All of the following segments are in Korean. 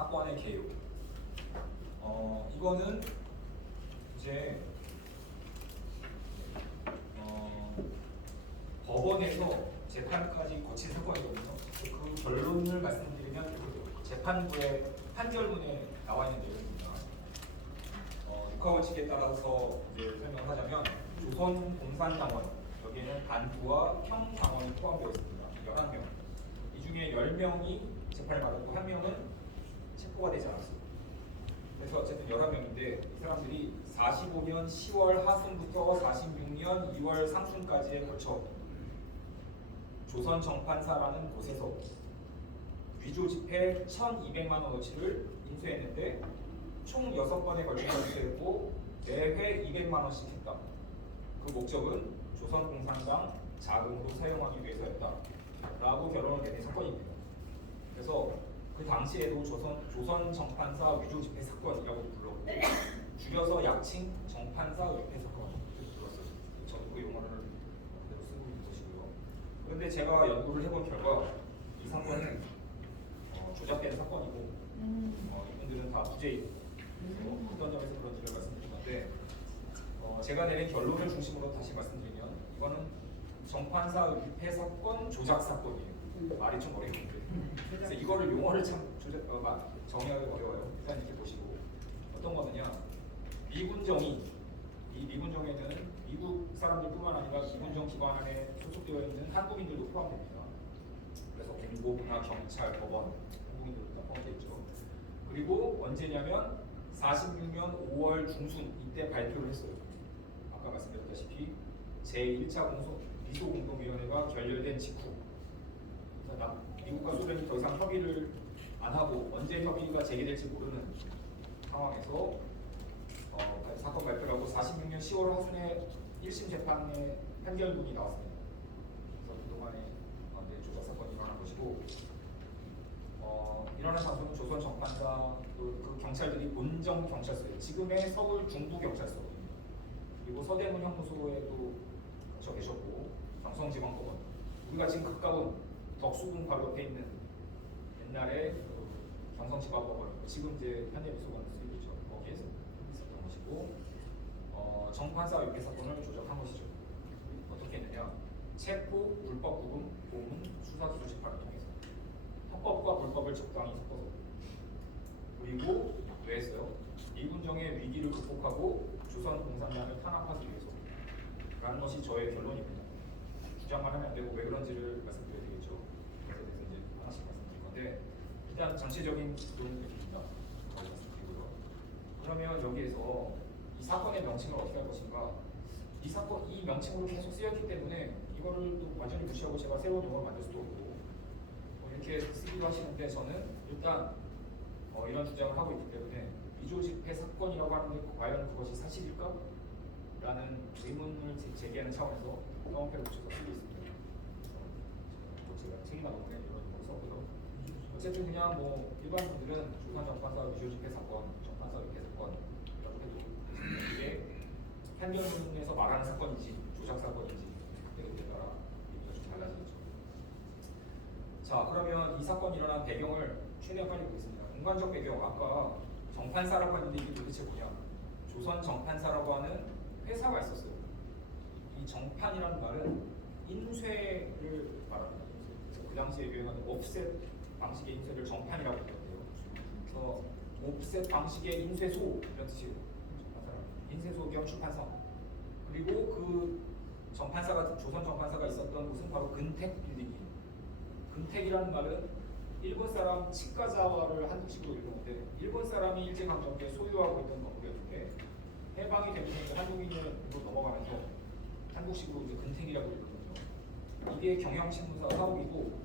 사건의 개요. 이거는 이제 법원에서 재판까지 거친 사건이거든요. 그 결론을 말씀드리면 재판부의 판결문에 나와 있는 내용입니다. 육하원칙에 따라서 이제 설명을 하자면 조선공산당원 여기에는 반부와 평당원이 포함되어 있습니다. 11명. 이 중에 10명이 재판을 받았고 1명은 체포가 되지 않았습니다. 그래서 어쨌든 11명인데 이 사람들이 45년 10월 하순부터 46년 2월 상순까지에 걸쳐 조선 정판사라는 곳에서 위조 지폐 1,200만 원어치를 인수했는데 총 6번에 걸쳐서 인수했고 매회 200만 원씩 했다. 그 목적은 조선공산당 자금으로 사용하기 위해서였다. 라고 결론을 내린 사건입니다. 그래서 그 당시에도 조선 정판사 위조 집회 사건이라고 불렀고 줄여서 약칭 정판사 위패 사건 이렇게 불렀어요. 저도 그 용어를 그대로 쓰고 있는 것이고요. 그런데 제가 연구를 해본 결과 이 사건은 조작된 사건이고 이분들은 다 무죄예요. 그래서 어떤 점에서 그런지를 말씀드릴 건데 제가 내린 결론을 중심으로 다시 말씀드리면 이거는 정판사 위패 사건 조작 사건이에요. 말이 좀 어려운데 그래서 이거를 용어를 참 정의하기 어려워요. 일단 이렇게 보시고 어떤 거느냐 미군정이 이 미군정에는 미국 사람들뿐만 아니라 미군정 기관 안에 소속되어 있는 한국인들도 포함됩니다. 그래서 공보부나 경찰, 법원 한국인들도 다 포함되어 있죠. 그리고 언제냐면 46년 5월 중순 이때 발표를 했어요. 아까 말씀드렸다시피 제1차 미소공동위원회가 결렬된 직후 미국과 소련이 더 이상 협의를 안 하고 언제 협의가 재개될지 모르는 상황에서 사건 발표를 하고 46년 10월 하순에 1심 재판의 판결문이 나왔습니다. 그래서 그동안에 조작 사건이 일어난 것이고 일어난 장소는 조선 정판사 그 경찰들이 본정 경찰서에 지금의 서울 중부경찰서입니다. 그리고 서대문 형무소에도 저 계셨고 경성지방법원 우리가 지금 가까운 덕수궁 바로 옆에 있는 옛날에 경성지방법원 지금 이제 현대미소관 쓰이고 있죠. 거기에서 있었던 것이고 정판사 위패 사건을 조작한 것이죠. 어떻게 했느냐 체포, 불법 구금, 고문, 수사기소 재판을 통해서 합법과 불법을 적당히 섞어서 그리고 왜 했어요? 미군정의 위기를 극복하고 조선 공산당을 탄압하기 위해서 라는 것이 저의 결론입니다. 주장만 하면 안 되고 왜 그런지를 말씀드려야 되겠죠. 그래서 이제 하나씩 말씀드릴 건데 일단 전체적인 기도는 이렇게입니다. 말씀드리고요. 그러면 여기에서 이 사건의 명칭을 어떻게 할 것인가? 이 명칭으로 계속 쓰였기 때문에 이거를 또 완전히 무시하고 제가 새로운 용어를 만들 수도 없고 이렇게 쓰기도 하시는데 저는 일단 이런 주장을 하고 있기 때문에 위조 집회 사건이라고 하는데 과연 그것이 사실일까? 라는 의문을 제기하는 차원에서 따옴표를 붙여서 쓰고 있습니다. 제가 책이나 논문에 이런 걸 썼고요. 어쨌든 그냥 뭐 일반 분들은 조선 정판사 위조 집회 사건, 정판사 위패 사건이라고 해도 이게 판결문에서 말하는 사건인지 조작 사건인지 그때에 따라 얘기가 좀 달라지겠죠. 자 그러면 이 사건이 일어난 배경을 최대한 빨리 보겠습니다. 인간적 배경 아까 정판사라고 했는데 이게 도대체 뭐냐? 조선 정판사라고 하는 회사가 있었어요. 이 정판이라는 말은 인쇄를 말합니다. 그래서 그 당시에 유행하는 옵셋 방식의 인쇄를 정판이라고 했는데요. 그래서 옵셋 방식의 인쇄소 이런 뜻이에요. 인쇄소 겸 출판사. 그리고 그 정판사가 조선 정판사가 있었던 곳은 바로 근택 빌딩이에요. 근택이라는 말은 일본 사람 치과자와를 한국식으로 읽는데 일본 사람이 일제강점기에 소유하고 있던 건물이었는데 해방이 되면서 한국인으로 넘어가면서 한국식으로 이제 근택이라고 읽거든요. 이게 경영신문사 사옥이고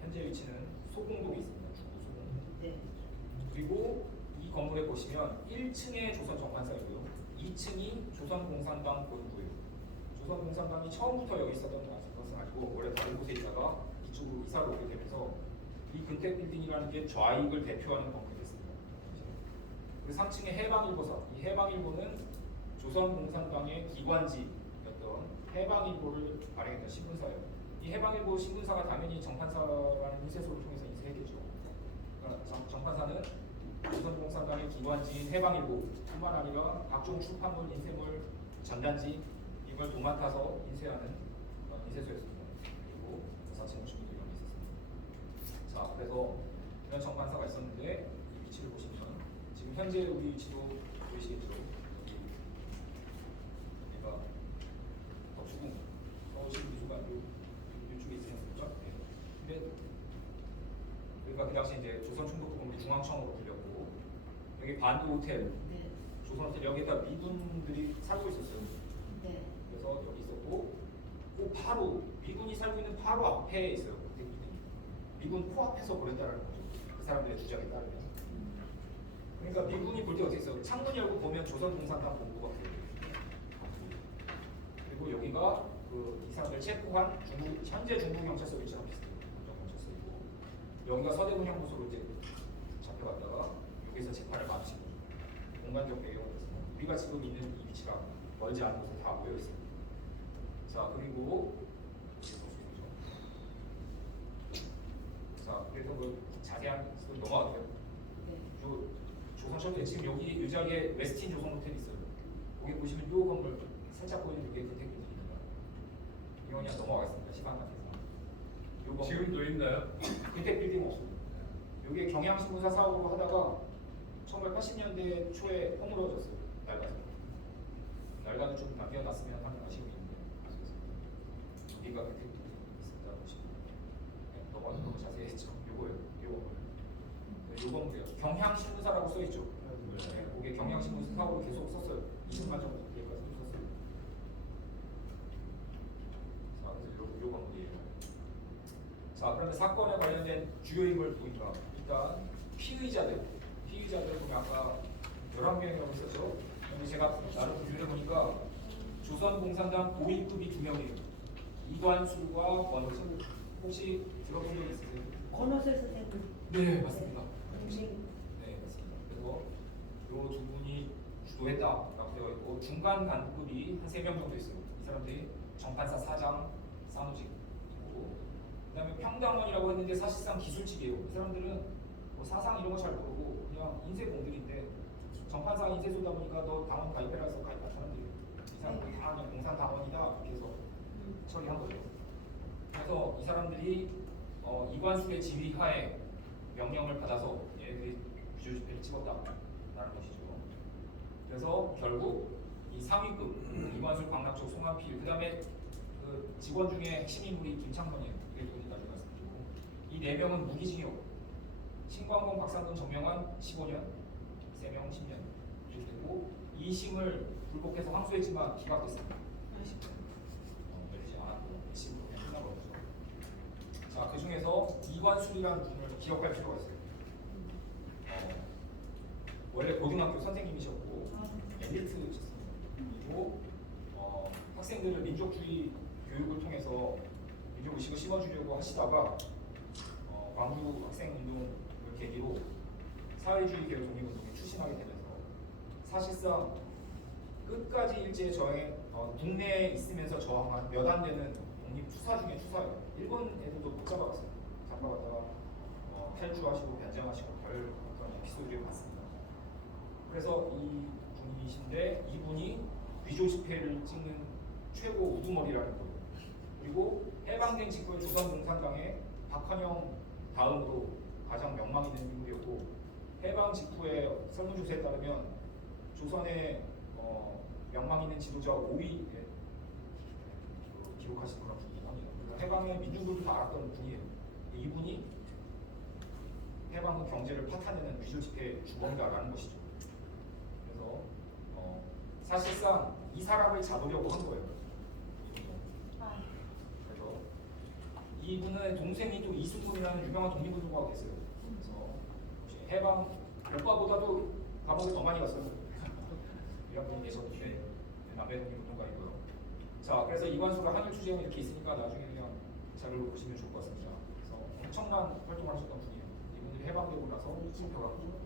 현재 위치는 소공동에 있습니다. 중구 소공동. 네. 그리고 이 건물에 보시면 1층에 조선 정판사이고요. 2층이 조선공산당 본부예요. 조선공산당이 처음부터 여기 있었던 것은 아니고 원래 다른 곳에 있다가 이쪽으로 이사를 오게 되면서 이 근택 빌딩이라는 게 좌익을 대표하는 건물이 됐습니다. 그 3층에 해방일보사, 이 해방일보는 조선공산당의 기관지였던 해방일보를 발행했던 신문사예요. 이 해방일보 신문사가 당연히 정판사라는 인쇄소를 통해서 인쇄했겠죠. 그러니까 해방의 기관지인 해방일보뿐만 아니라 각종 출판물, 인쇄물, 전단지 이걸 도맡 아서 인쇄하는 인쇄소였습니다. 그리고 사진 주민들 이런 게 있었습니다. 자, 그래서 이런 정판사가 있었는데 이 위치를 보시면 지금 현재 우리 위치도 보이시겠죠? 여기 얘가 덕수궁 서울시 미술관 이쪽에 있지 않습니까? 네. 근데 그러니까 그 당시 이제 조선충북공무원 중앙청으로 불렸고 여기 반도 호텔, 네. 조선 호텔 여기다 미군들이 살고 있었어요. 네. 그래서 여기 있었고 그 바로 미군이 살고 있는 바로 앞에 있어요. 미군 코앞에서 버렸다는 거죠. 그 사람들의 주장에 따르면. 그러니까 미군이 볼 때 어떻게 있어요? 창문 열고 보면 조선공산당 본부가 보여요. 그리고 여기가 이 사람들 체포한 현재 중부 경찰서 위치랑 비슷해요. 경찰서이고 여기가 서대문 형무소로 이제 잡혀갔다가 여기서 재판을 마친 거죠. 공간적 배경은 그렇습니다. 우리가 지금 있는 이 위치가 멀지 않은 곳에 다 모여 있습니다. 자, 그리고 자, 그래서 뭐 자세한 넘어갈게요. 요 조선시대 지금 여기 이 자리에 웨스틴 조선 호텔이 있어요. 거기 보시면 이 건물 살짝 보이는 게 금택빌딩입니다. 이거 그냥 넘어가겠습니다. 시간 관계상. 지금도 있나요? 금택빌딩 없습니다. 여기 경향신문사 사업으로 하다가 1980년대 초에 허물어졌어요. 낡아도 좀 남겨놨으면 하는 아쉬움이 있는데 여기가 금택빌딩 있습니다. 보시면 넘어가서 너무 자세히 했죠. 요거 건물이요. 경향신문사라고 써 있죠. 네, 그게 경향신문사 사업으로 계속 썼어요. 20만 정도 되까지 썼어요. 자, 그래서 요 건물이에요. 자, 그런데 사건에 관련된 주요 인물 누구인가? 일단 피의자들 보면 아까 11명이라고 했었죠. 근데 제가 나름 비교해 보니까 조선공산당 고위급이 2명이에요. 이관술과 권호선. 혹시 들어본 적 있으세요? 권호철 선생님. 네, 맞습니다. 선생님. 네, 맞습니다. 그래서 이 두 분이 주도했다라고 되어 있고 중간 간부급이 한 3명 정도 있어요. 이 사람들이 정판사 사장, 사무직이고 그다음에 평당원이라고 했는데 사실상 기술직이에요. 이 사람들은 뭐 사상 이런 거 잘 모르고 그냥 인쇄공들인데 정판사 인쇄소다 보니까 너 당원 가입해라 해서 가입한 사람들이에요. 이 사람들이 다 그냥 공산당원이다 이렇게 해서 처리한 거죠. 그래서 이 사람들이 이관숙의 지휘하에 명령을 받아서 얘네들이 위조지폐를 찍었다라는 것이죠. 그래서 결국 이 상위급 이관숙, 강남쪽, 송한필, 그다음에 그 직원 중에 핵심 인물이 김창건이에요. 이게 누군지 나중에 말씀드리고 이 4명은 무기징역, 신광곤, 박상근, 정명환 15년, 3명 10년 이렇게 되고 2심을 불복해서 항소했지만 기각됐습니다. 20년. 않았고 1심으로 그냥 끝나버렸죠. 자, 그 중에서 이관술이라는 분을 기억할 필요가 있어요. 원래 고등학교 선생님이셨고 엘리트셨습니다. 그리고 학생들을 민족주의 교육을 통해서 민족의식을 심어주려고 하시다가 광주 학생운동을 계기로 사회주의 계열 독립운동에 추진하게 되면서 사실상 끝까지 일제 저항에 국내에 있으면서 저항한 몇 안 되는 독립 투사 중에 투사예요. 일본 애들도 못 잡아갔어요. 잡아갔다가 탈주하시고 변장하시고 별 그런 에피소드를 봤습니다. 그래서 이 분이신데 이분이 위조 지폐를 찍는 최고 우두머리라는 거예요. 그리고 해방된 직후에 조선공산당의 박헌영 다음으로 가장 명망 있는 인물이었고 해방 직후에 설문조사에 따르면 조선의 명망 있는 지도자 5위에 기록하신 그런 분이긴 합니다. 해방의 민중들도 다 알았던 분이에요. 이분이 해방 후 경제를 파탄내는 위조 지폐 주범이다라는 것이죠. 그래서 사실상 이 사람을 잡으려고 한 거예요. 그래서 이분의 동생이 또 이승문이라는 유명한 독립운동가가 있어요. 그래서 해방 오빠보다도 감옥에 더 많이 갔어요. 이런 분이 계셨는데 남의 독립운동가이고요. 자, 그래서 이관수가 한일 추재원 이렇게 있으니까 나중에 그냥 자료를 보시면 좋을 것 같습니다. 그래서 엄청난 활동을 하셨던 분이에요. 이분들이 해방되고 나서 잡혀가고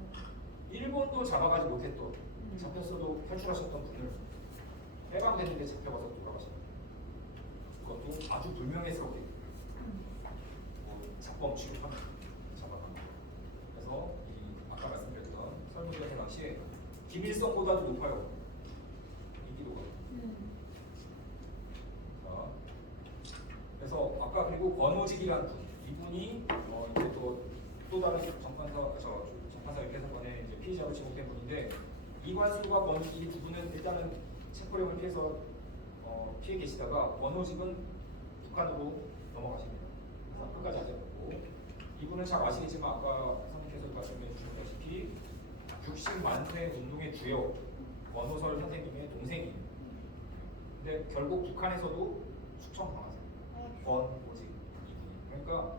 일본도 잡아가지 못했던 잡혔어도 탈출하셨던 분을 해방됐는데 잡혀가서 돌아가셨어요. 그것도 아주 불명예스럽게 자범 취급하는 잡아간 거예요. 그래서 이 아까 말씀드렸던 설문조사 당시 김일성보다도 높아요. 인기도가. 자, 그래서 아까 그리고 권오직이라는 분, 이분이 이제 또 다른 정판사 입회사건의 이제 피의자로 지목된 분인데 이관수와 권오직 이 두 분은 일단은 체포령을 피해서 피해 계시다가 권오직은 북한으로 넘어가십니다. 그래서 끝까지 아셨고 이분은 잘 아시겠지만 아까 선생님께서 말씀해 주셨다시피 60만세 운동의 주역 권오설 선생님의 동생이에요. 근데 결국 북한에서도 숙청 당하세요. 권오직 이분이. 그러니까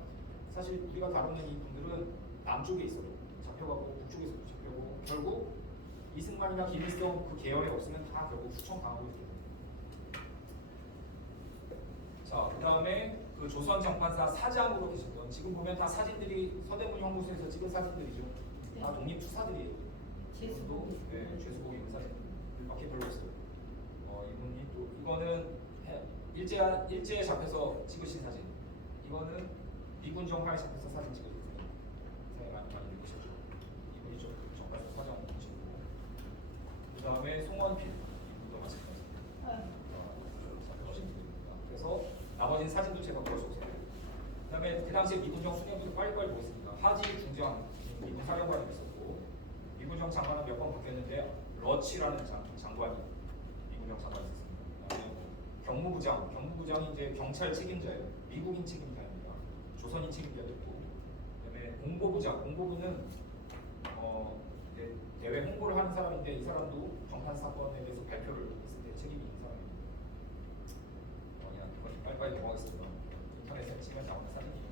사실 우리가 다루는 이분들은 남쪽에 있어도 잡혀가고 북쪽에서도 잡혀고 결국 이승만이나 김일성 그 계열에 없으면 다 결국 숙청 당하고 있게 됩니다. 자, 그 다음에 그 조선 정판사 사장으로 계시고요. 지금 보면 다 사진들이 서대문 형무소에서 찍은 사진들이죠. 다 독립 투사들이에요. 이분도 죄수복 입은 사진밖에 별로 없어요. 이분이 또 이거는 일제에 잡혀서 찍으신 사진. 이거는 미군 정화에 잡혀서 사진 찍으신 사진. 많이 보셨죠. 이분이 좀 정판사 사장이시고. 그 다음에 송원필 이분도 마찬가지입니다. 잡혀가신 분입니다. 그래서 나머지는 사진도 제가 보여주세요. 그다음에 그 당시에 미군정 수뇌부도 빨리빨리 모였습니다. 하지 중장 미군 사령관이 있었고 미군정 장관은 몇 번 바뀌었는데 러치라는 장관이 미군정 장관이 있었습니다. 그다음에 경무부장이 이제 경찰 책임자예요. 미국인 책임자입니다. 조선인 책임자도 있고 그다음에 공보부는 이제 대외 홍보를 하는 사람인데 이 사람도 정판 사건에 대해서 발표를 했을 때 책임이 있는 사람입니다. 그냥 이건 빨리빨리 넘어가겠습니다. 인터넷에 치면 나오는 사진이에요.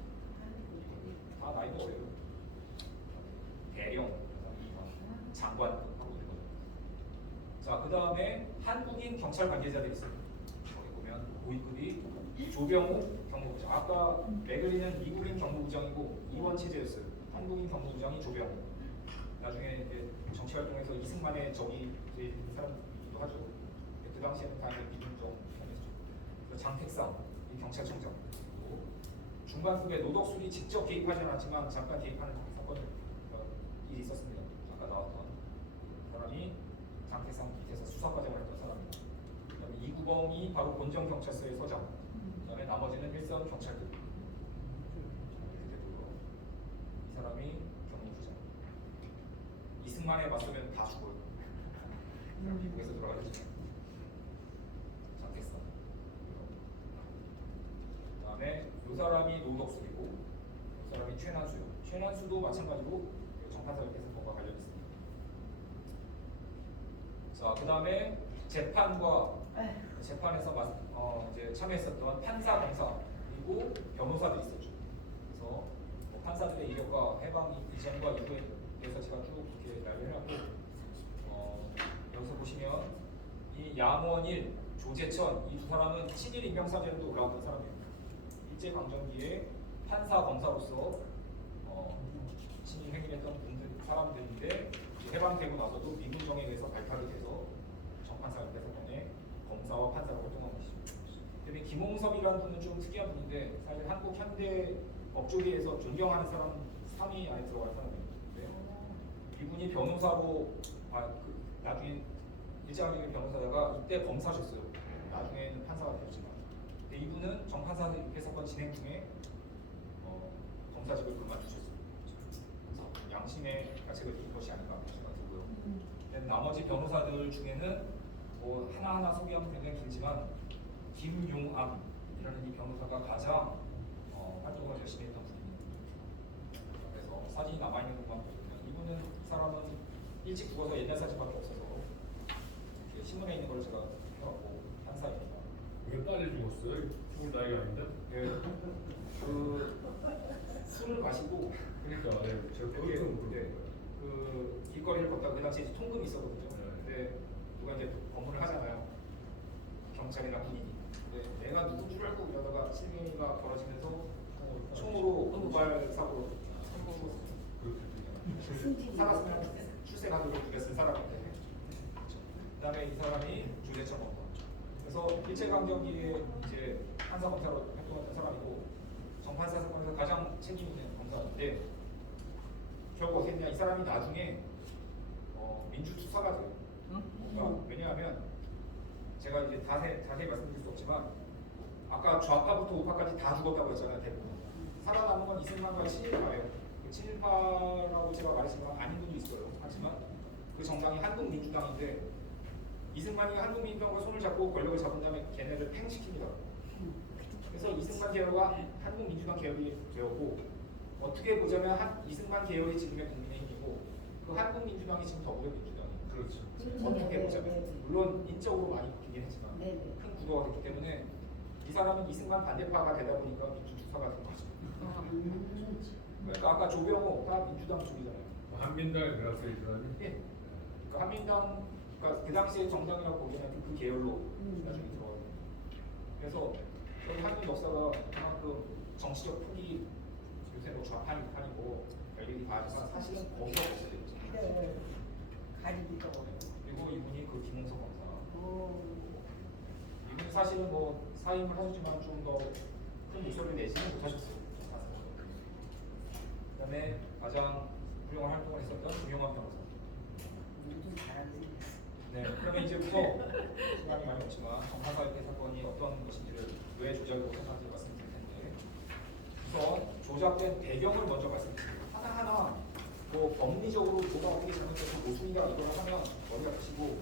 다 나이가 어려요. 대령, 장관 하고 있는 거죠. 자, 그 다음에 한국인 경찰 관계자들이 있어요. 거기 보면 고위급이 조병우 경무부장. 아까 레글리는 미국인 경무부장이고 이원 체제였어요. 한국인 경무부장이 조병우. 나중에 이제 정치 활동에서 이승만의 적이 된 사람이기도 하죠. 그 당시에는 다 이제 미군정 편이었죠. 그래서 장택상 이 경찰청장. 중간속에 노덕술이 직접 개입하지 않았지만 잠깐 개입하는 사건이 일이 있었습니다. 아까 나왔던 사람이 장태상 밑에서 수사과정을 했던 사람입니다. 그다음에 이구범이 바로 본정 경찰서의 서장. 그다음에 나머지는 일선 경찰들. 이 사람이 경무부장. 이승만에 맞서면 다 죽어요. 미국에서 돌아가셨지만 장태상. 그다음에 이 사람이 노덕술이고 이 사람이 최난수요. 최난수도 마찬가지로 정판사 사건과 관련이 있습니다. 자, 그다음에 재판에서 이제 참여했었던 판사, 검사 그리고 변호사들이 있었죠. 그래서 판사들의 이력과 해방 이전과 이후에 대해서 제가 쭉 이렇게 이야기를 해놨고 여기서 보시면 이 양원일, 조재천 이 두 사람은 친일 인명사죄로도 올라왔던 사람이에요. 일제 강점기에 판사, 검사로서 친일 행위했던 사람들인데 해방되고 나서도 미군정에 대해서 발탁이 돼서 정판사 사건에 검사와 판사로 활동하고 있습니다. 그다음에 김홍섭이라는 분은 좀 특이한 분인데 사실 한국 현대 법조계에서 존경하는 사람 3위 안에 들어갈 사람이에요. 이분이 변호사로 나중에 일제강점기 변호사다가 이때 검사셨어요. 나중에는 판사가 되었지만. 근데 이분은 정판사 입회 사건 진행 중에 검사직을 그만두셨어요. 그래서 양심의 가책을 둔 것이 아닌가 생각이 들고요. 나머지 변호사들 중에는 뭐 하나하나 소개하면 굉장히 길지만 김용암이라는 이 변호사가 가장 활동을 열심히 했던 분입니다. 그래서 사진이 남아있는 것만 보면 이분은 사람은 일찍 죽어서 옛날 사진밖에 없어서 이렇게 신문에 있는 걸 제가 해왔고 판사입니다. 왜 빨리 죽었어요? 죽을 나이가 아닌데? 술을 마시고 그러니까 제가 이렇게 그것도 그 길거리를 걷다가 그 당시에 통금이 있었거든요. 근데 누가 이제 검문을 하잖아요. 경찰이나 군인이. 근데 내가 누군 줄 알고 이러다가 실명이가 벌어지면서 총으로 도발 사고로 살았으면 출세가도록 죽였을 사람인데. 그다음에 이 사람이 조재천 검사. 그래서 일제강점기에 이제 판사 검사로 활동했던 사람이고 정판사 사건에서 가장 책임 있는 검사인데 결국 어떻게 했냐 이 사람이 나중에 민주투사가 돼요. 그러니까 왜냐하면 제가 이제 자세히 말씀드릴 수 없지만 아까 좌파부터 우파까지 다 죽었다고 했잖아요. 대부분 살아남은 건 이승만과 친일파예요. 그 친일파라고 제가 말했지만 아닌 분도 있어요. 하지만 그 정당이 한국민주당인데 이승만이 한국민주당과 손을 잡고 권력을 잡은 다음에 걔네를 팽시킵니다. 그래서 이승만 계열과 한국민주당 계열이 되었고 어떻게 보자면 이승만 계열이 지금의 국민의힘이고 그 한국민주당이 지금 더불어민주당이에요. 그렇죠. 어떻게 보자면 물론 인적으로 많이 바뀌긴 했지만 네네. 큰 구도가 됐기 때문에 이 사람은 이승만 반대파가 되다 보니까 민주투사가 된 거죠. 그러니까 아까 조병호 다 민주당 쪽이잖아요. 한민당에 들어갔어요, 이 사람이? 예. 그러니까 한민당 그러니까 그 당시에 정당이라고 보기에는 그 계열로 나중에 들어가요. 그래서 저희 한국 역사가 그만큼 정치적 폭이 요새 뭐 좌판이고 열리기 다하지만 사실은 거기가 없어요. 네. 가리기도 어려워. 그리고 이분이 그 김홍석 검사. 오. 이분이 사실은 뭐 사임을 하셨지만 좀 더 큰 목소리를 내지는 못하셨어요. 그다음에 가장 훌륭한 활동을 했었던 김용환 변호사. 좀 잘하는. 네, 그러면 이제부터 시간이 많이 없지만 정상가입 사건이 어떤 것인지를 왜 조작으로 생각하는지 말씀드릴 텐데 우선 조작된 배경을 먼저 말씀드릴게요. 하나하나 뭐 법리적으로 뭐가 어떻게 잘못돼서 모순이다 이걸 하면 머리가 크시고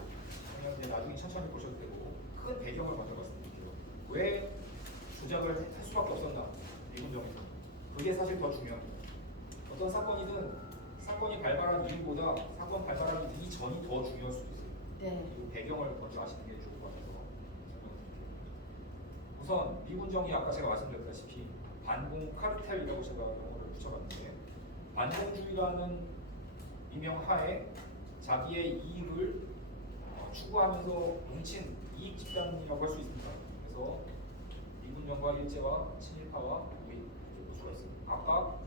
그냥 이제 나중에 천천히 보셔도 되고 큰 배경을 먼저 말씀드릴게요. 왜 조작을 할 수밖에 없었나 미군정에서 그게 사실 더 중요합니다. 어떤 사건이든 사건이 발발한 이유보다 사건 발발하기 이전이 더 중요할 수도 있어요. 네. 이 배경을 먼저 아시는 게 좋을 것 같아서 설명드릴게요. 우선 미군정이 아까 제가 말씀드렸다시피 반공 카르텔이라고 제가 영어를 붙여봤는데 반공주의라는 이명 하에 자기의 이익을 추구하면서 뭉친 이익 집단이라고 할 수 있습니다. 그래서 미군정과 일제와 친일파와 우리 이렇게 볼 수가 있어요. 각각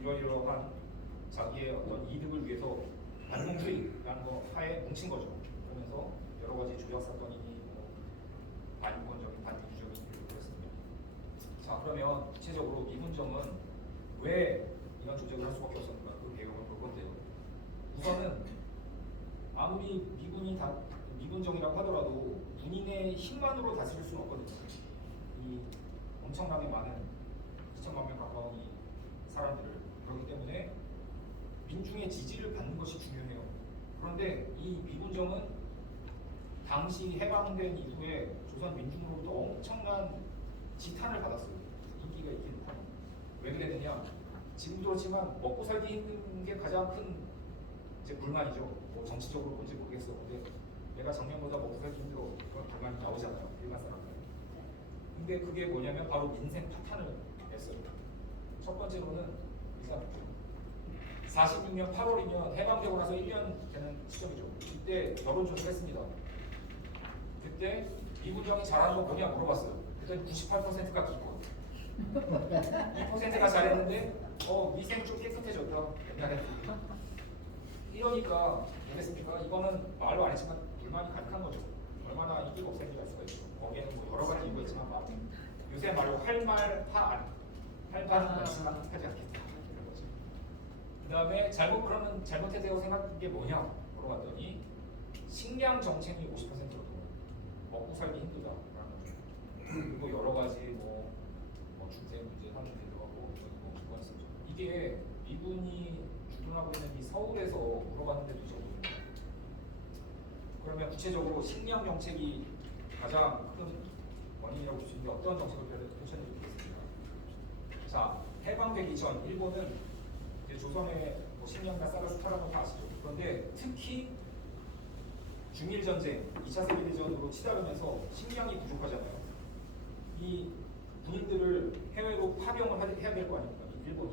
이러이러한 자기의 어떤 이득을 위해서 반공주의라는 거 하에 뭉친 거죠. 그러면서 여러 가지 조작 사건이니 뭐 반인권적인 반민주적인 일을 그랬습니다. 자 그러면 구체적으로 미군정은 왜 이런 조작을 할 수밖에 없었는가 그 배경을 볼 건데요. 우선은 아무리 미군정이라고 하더라도 군인의 힘만으로 다스릴 수는 없거든요. 이 엄청나게 많은 2천만 명 가까운 이 사람들을 그렇기 때문에 민중의 지지를 받는 것이 중요해요. 그런데 이 미군정은 당시 해방된 이후에 조선 민중으로부터 엄청난 지탄을 받았어요. 인기가 있긴 못하고. 왜 그랬느냐? 지금도 그렇지만 먹고 살기 힘든 게 가장 큰 이제 불만이죠. 뭐 정치적으로 뭔지 모르겠어. 근데 내가 작년보다 먹고 살기 힘들어. 그런 불만이 나오잖아요. 일반 사람들. 근데 그게 뭐냐면 바로 민생 파탄을 냈어요. 첫 번째로는 일단 46년 8월이면 해방되고 나서 1년 되는 시점이죠. 이때 여론조사를 했습니다. 그때 미군정이 잘하는 거 뭐냐 물어봤어요. 그때 98%가 기권. 2%가 잘했는데 위생 좀 깨끗해졌다. 옛날에. 이러니까 뭐겠습니까? 이거는 말로 안 했지만 불만이 가득한 거죠. 얼마나 인기가 없었는지 알 수가 있죠. 거기에는 뭐 여러 가지 이유가 있지만 막 요새 말로 할 말 하 안. 할 말은 많지만 하지 않겠다. 이런 거죠. 그 다음에 잘못했다고 생각한 게 뭐냐 물어봤더니 식량 정책이 50%로 먹고 살기 힘들다라는 거죠. 그리고 여러 가지 뭐 중세 문제, 한 문제 들어가고 뭐 기관 있었죠. 이게 미군이 주둔하고 있는 이 서울에서 물어봤는데도 적거든요. 그러면 구체적으로 식량 정책이 가장 큰 원인이라고 볼 수 있는데 어떤 정책을 펼쳤는지 보겠습니다. 자, 해방되기 전 일본은 이제 조선의 뭐 식량이나 쌀을 수탈하는 거 다 아시죠? 그런데 특히 중일 전쟁, 2차 세계대전으로 치달으면서 식량이 부족하잖아요. 이 군인들을 해외로 파병을 해야 될 거 아닙니까? 일본이.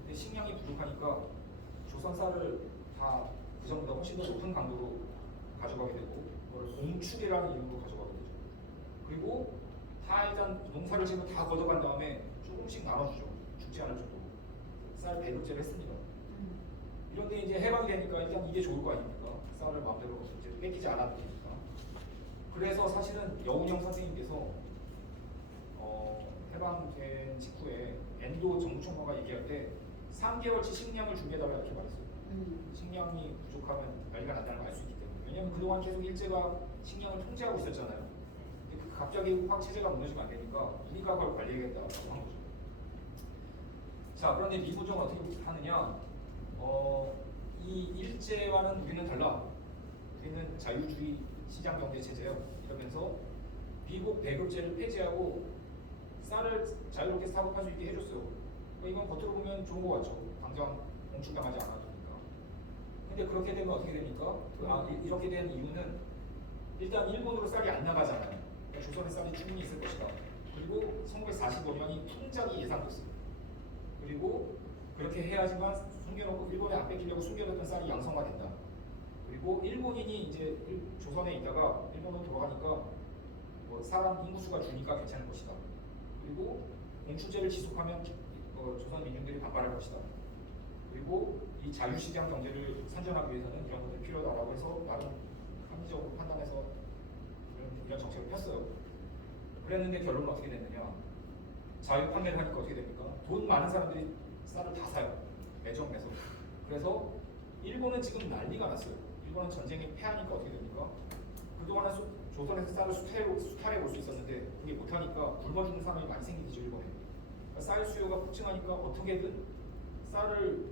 근데 식량이 부족하니까 조선 쌀을 다 그전보다 훨씬 더 높은 강도로 가져가게 되고 그걸 공축이라는 이름으로 가져가게 되죠. 그리고 다 일단 농사를 지고 다 걷어간 다음에 조금씩 나눠주죠. 죽지 않을 정도로 쌀 배급제를 했습니다. 이런데 이제 해방이 되니까 일단 이게 좋을 거 아닙니까? 쌀을 마음대로 이제 뺏기지 않아도 되니까. 그래서 사실은 여운형 선생님께서 해방된 직후에 엔도 정부총괄가 얘기할 때 3개월치 식량을 준비해달라 이렇게 말했어요. 식량이 부족하면 난리가 난다는 걸 알 수 있기 때문에. 왜냐하면 그동안 계속 일제가 식량을 통제하고 있었잖아요. 근데 갑자기 확 체제가 무너지면 안 되니까 우리가 그걸 관리해야겠다고 한 거죠. 자, 그런데 미군정은 어떻게 하느냐? 이 일제와는 우리는 달라. 우리는 자유주의 시장 경제 체제예요. 이러면서 미국 배급제를 폐지하고 쌀을 자유롭게 사고 팔 수 있게 해줬어요. 이건 겉으로 보면 좋은 거 같죠. 당장 공출당하지 않아도 되니까. 근데 그렇게 되면 어떻게 됩니까? 이렇게 된 이유는 일단 일본으로 쌀이 안 나가잖아요. 그러니까 조선에 쌀이 충분히 있을 것이다. 그리고 1945년이 통작이 예상됐어요. 그리고 그렇게 해야지만 숨겨놓고 일본에 안 뺏기려고 숨겨뒀던 쌀이 양성화된다. 그리고 일본인이 이제 조선에 있다가 일본으로 돌아가니까 뭐 사람 인구수가 주니까 괜찮을 것이다. 그리고 공출제를 지속하면 조선 민중들이 반발할 것이다. 그리고 이 자유시장 경제를 선전하기 위해서는 이런 것들이 필요하다고 해서 나름 합리적으로 판단해서 이런 정책을 폈어요. 그랬는데 결론은 어떻게 됐느냐? 자유 판매를 하니까 어떻게 됩니까? 돈 많은 사람들이 쌀을 다 사요. 매점 매서. 그래서 일본은 지금 난리가 났어요. 일본은 전쟁에 패하니까 어떻게 됩니까? 그동안은 조선에서 쌀을 수탈해 볼 수 있었는데 그게 못하니까 굶어 죽는 사람이 많이 생기죠. 일본에. 그러니까 쌀 수요가 폭증하니까 어떻게든 쌀을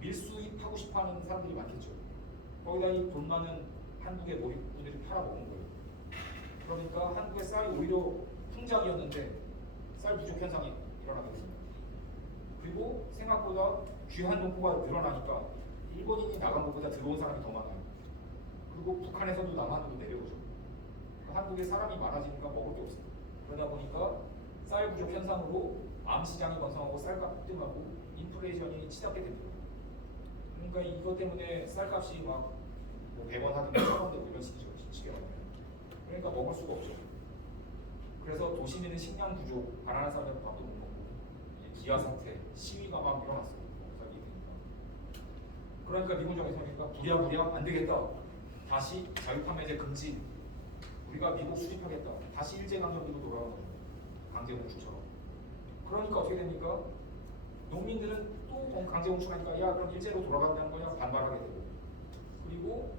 밀수입하고 싶어하는 사람들이 많겠죠. 거기다 이 돈 많은 한국의 모익분들이 팔아먹은 거예요. 그러니까 한국의 쌀이 오히려 풍작이었는데 쌀 부족 현상이 일어나게 됐습니다. 그리고 생각보다 귀한 농포가 늘어나니까 일본인이 나간 것보다 들어온 사람이 더 많아요. 그리고 북한에서도 남한으로 내려오죠. 한국에 사람이 많아지니까 먹을 게 없어요. 그러다 보니까 쌀 부족 현상으로 암 시장이 번성하고 쌀값 급등하고 인플레이션이 치닫게 됩니다. 그러니까 이것 때문에 쌀값이 막 100원 하든 1000원 되고 이런 식이죠. 쉽게 말하면. 그러니까 먹을 수가 없죠. 그래서 도심에는 식량 부족, 가난한 사람들은 밥도 못 먹고 기아 사태, 시위가 막 일어났어요. 살기 되니까. 그러니까 미군 정에서니까 부랴부랴 안 되겠다. 다시 자유판매제 금지. 우리가 미국 수립하겠다. 다시 일제강점기로 돌아가는 거죠. 강제공축처럼. 그러니까 어떻게 됩니까? 농민들은 또 강제공축하니까 야 그럼 일제로 돌아간다는 거냐 반발하게 되고. 그리고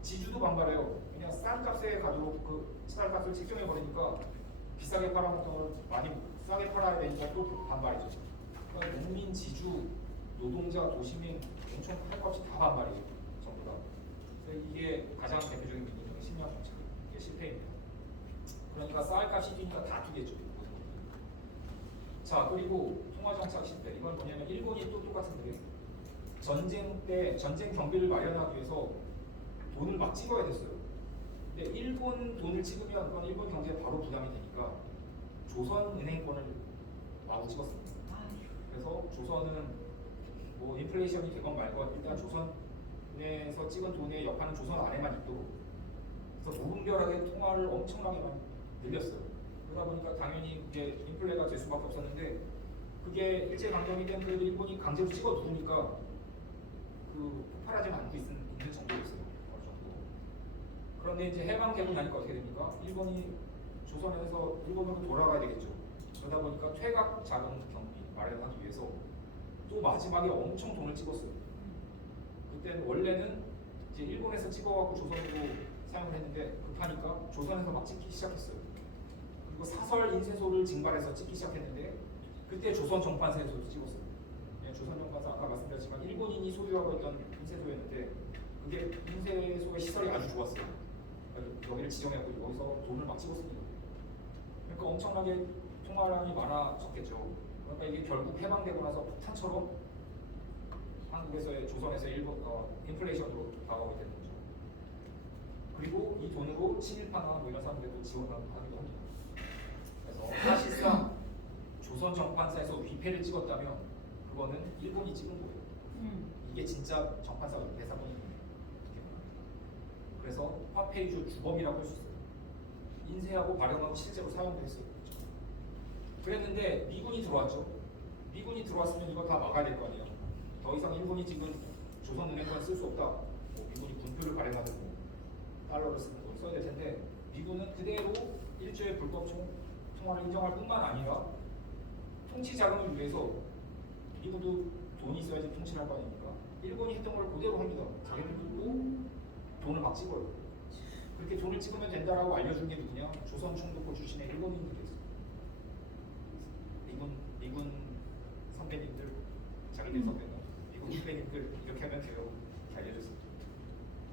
지주도 반발해요. 그냥 싼 값에 가도록 그 쌀값을 책정해 버리니까 비싸게 팔아먹던 걸 많이 싸게 팔아야 되니까 또 반발이죠. 그러니까 농민, 지주, 노동자, 도시민 엄청 할 것 없이 다 반발이죠. 전부 다. 그래서 이게 가장 대표적인 민주적인 식량 정책. 이게 실패입니다. 그러니까 쌀값이 뛰니까 다 뛰겠죠. 자 그리고 통화정착 실패. 이건 뭐냐면 일본이 또 똑같은데 전쟁 때 전쟁 경비를 마련하기 위해서 돈을 막 찍어야 됐어요. 근데 일본 돈을 찍으면 그건 일본 경제에 바로 부담이 되니까 조선은행권을 마구 찍었습니다. 그래서 조선은 뭐 인플레이션이 되건 말건 일단 조선에서 찍은 돈의 여파는 조선 안에만 있도록 그래서 무분별하게 통화를 엄청나게 많이 늘렸어요. 그러다 보니까 당연히 이게 인플레가 될 수밖에 없었는데 그게 일제강점기 때문에 일본이 강제로 찍어 누르니까 그 폭발하지 않고 있는 정도였어요. 어느 정도. 그런데 이제 해방되고 나니까 어떻게 됩니까? 일본이 조선에서 일본으로 돌아가야 되겠죠. 그러다 보니까 퇴각 자금 경비 마련하기 위해서 또 마지막에 엄청 돈을 찍었어요. 그때는 원래는 이제 일본에서 찍어갖고 조선으로 사용을 했는데 급하니까 조선에서 막 찍기 시작했어요. 그리고 사설 인쇄소를 증발해서 찍기 시작했는데 그때 조선 정판사에서도 찍었어요. 조선 정판사 아까 말씀드렸지만 일본인이 소유하고 있던 인쇄소였는데 그게 인쇄소의 시설이 아주 좋았어요. 여기를 지정해고 여기서 돈을 막 찍었습니다. 그러니까 엄청나게 통화량이 많아졌겠죠. 그러니까 이게 결국 해방되고 나서 폭탄처럼 한국에서의 조선에서의 인플레이션으로 다가오게 되는 거죠. 그리고 이 돈으로 친일파나 뭐 이런 사람들도 지원하기도 합니다. 그래서 사실상 조선 정판사에서 위패를 찍었다면 그거는 일본이 찍은 거예요. 이게 진짜 정판사 대사본이 그래서 화폐이주 주범이라고 할 수 있어요. 인쇄하고 발행하고 실제로 사용도 했어요. 그랬는데 미군이 들어왔죠. 미군이 들어왔으면 이거 다 막아야 될 거 아니에요. 더 이상 일본이 지금 조선은행권 쓸 수 없다. 뭐 미군이 분표를 발행하든 뭐 달러를 써야 될 텐데 미군은 그대로 일조의 불법 통화를 인정할 뿐만 아니라 통치 자금을 위해서 미국도 돈이 있어야지 통치를 할 거 아닙니까? 일본이 했던 걸 그대로 합니다. 자기들도 돈을 막 찍어요. 그렇게 돈을 찍으면 된다라고 알려준 게 누구냐? 조선 총독부 출신의 일본인들이었어요. 미군 선배님들, 자기들 선배는 미군 후배님들 이렇게 하면 돼요. 이렇게 알려줬어요.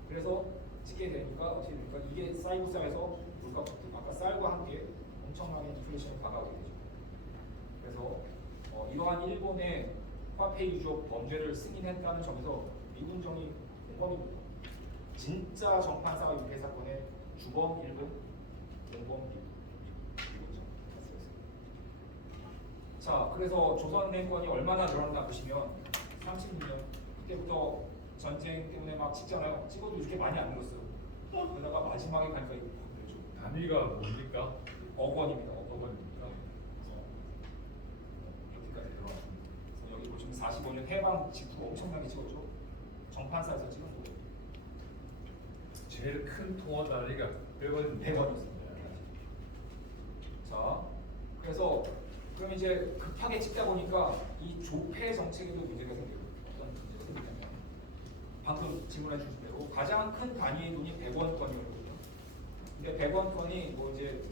그래서 찍게 되니까 어떻게 됩니까? 이게 쌓이고 물가 폭등, 아까 쌀과 함께 엄청나게 인플레이션이 다가오게 되죠. 그래서 이러한 일본의 화폐 유족 범죄를 승인했다는 점에서 미군정이 공범입니다. 진짜 정판사 유폐 사건의 주범 1급 공범 미군정. 자, 그래서 조선 내권이 얼마나 늘어났나 보시면 36년 그때부터 전쟁 때문에 막 찍잖아요. 찍어도 이렇게 많이 안 늘었어요. 그러다가 마지막에 가니까 이거 확 늘죠. 단위가 뭡니까? 억 원입니다. 억 원. 억원입니까? 여기까지 들어왔습니다. 그래서 여기 보시면 45년 해방 직후 엄청나게 찍었죠. 정판사에서 찍은 거예요. 제일 큰 통화 단위가 100원입니다. 100원이었습니다. 자, 그래서 그럼 이제 급하게 찍다 보니까 이 조폐 정책에도 문제가 생겨요. 어떤 문제가 생기냐면 방금 질문해 주신 대로 가장 큰 단위의 돈이 100원권이거든요. 근데 100원권이 뭐 이제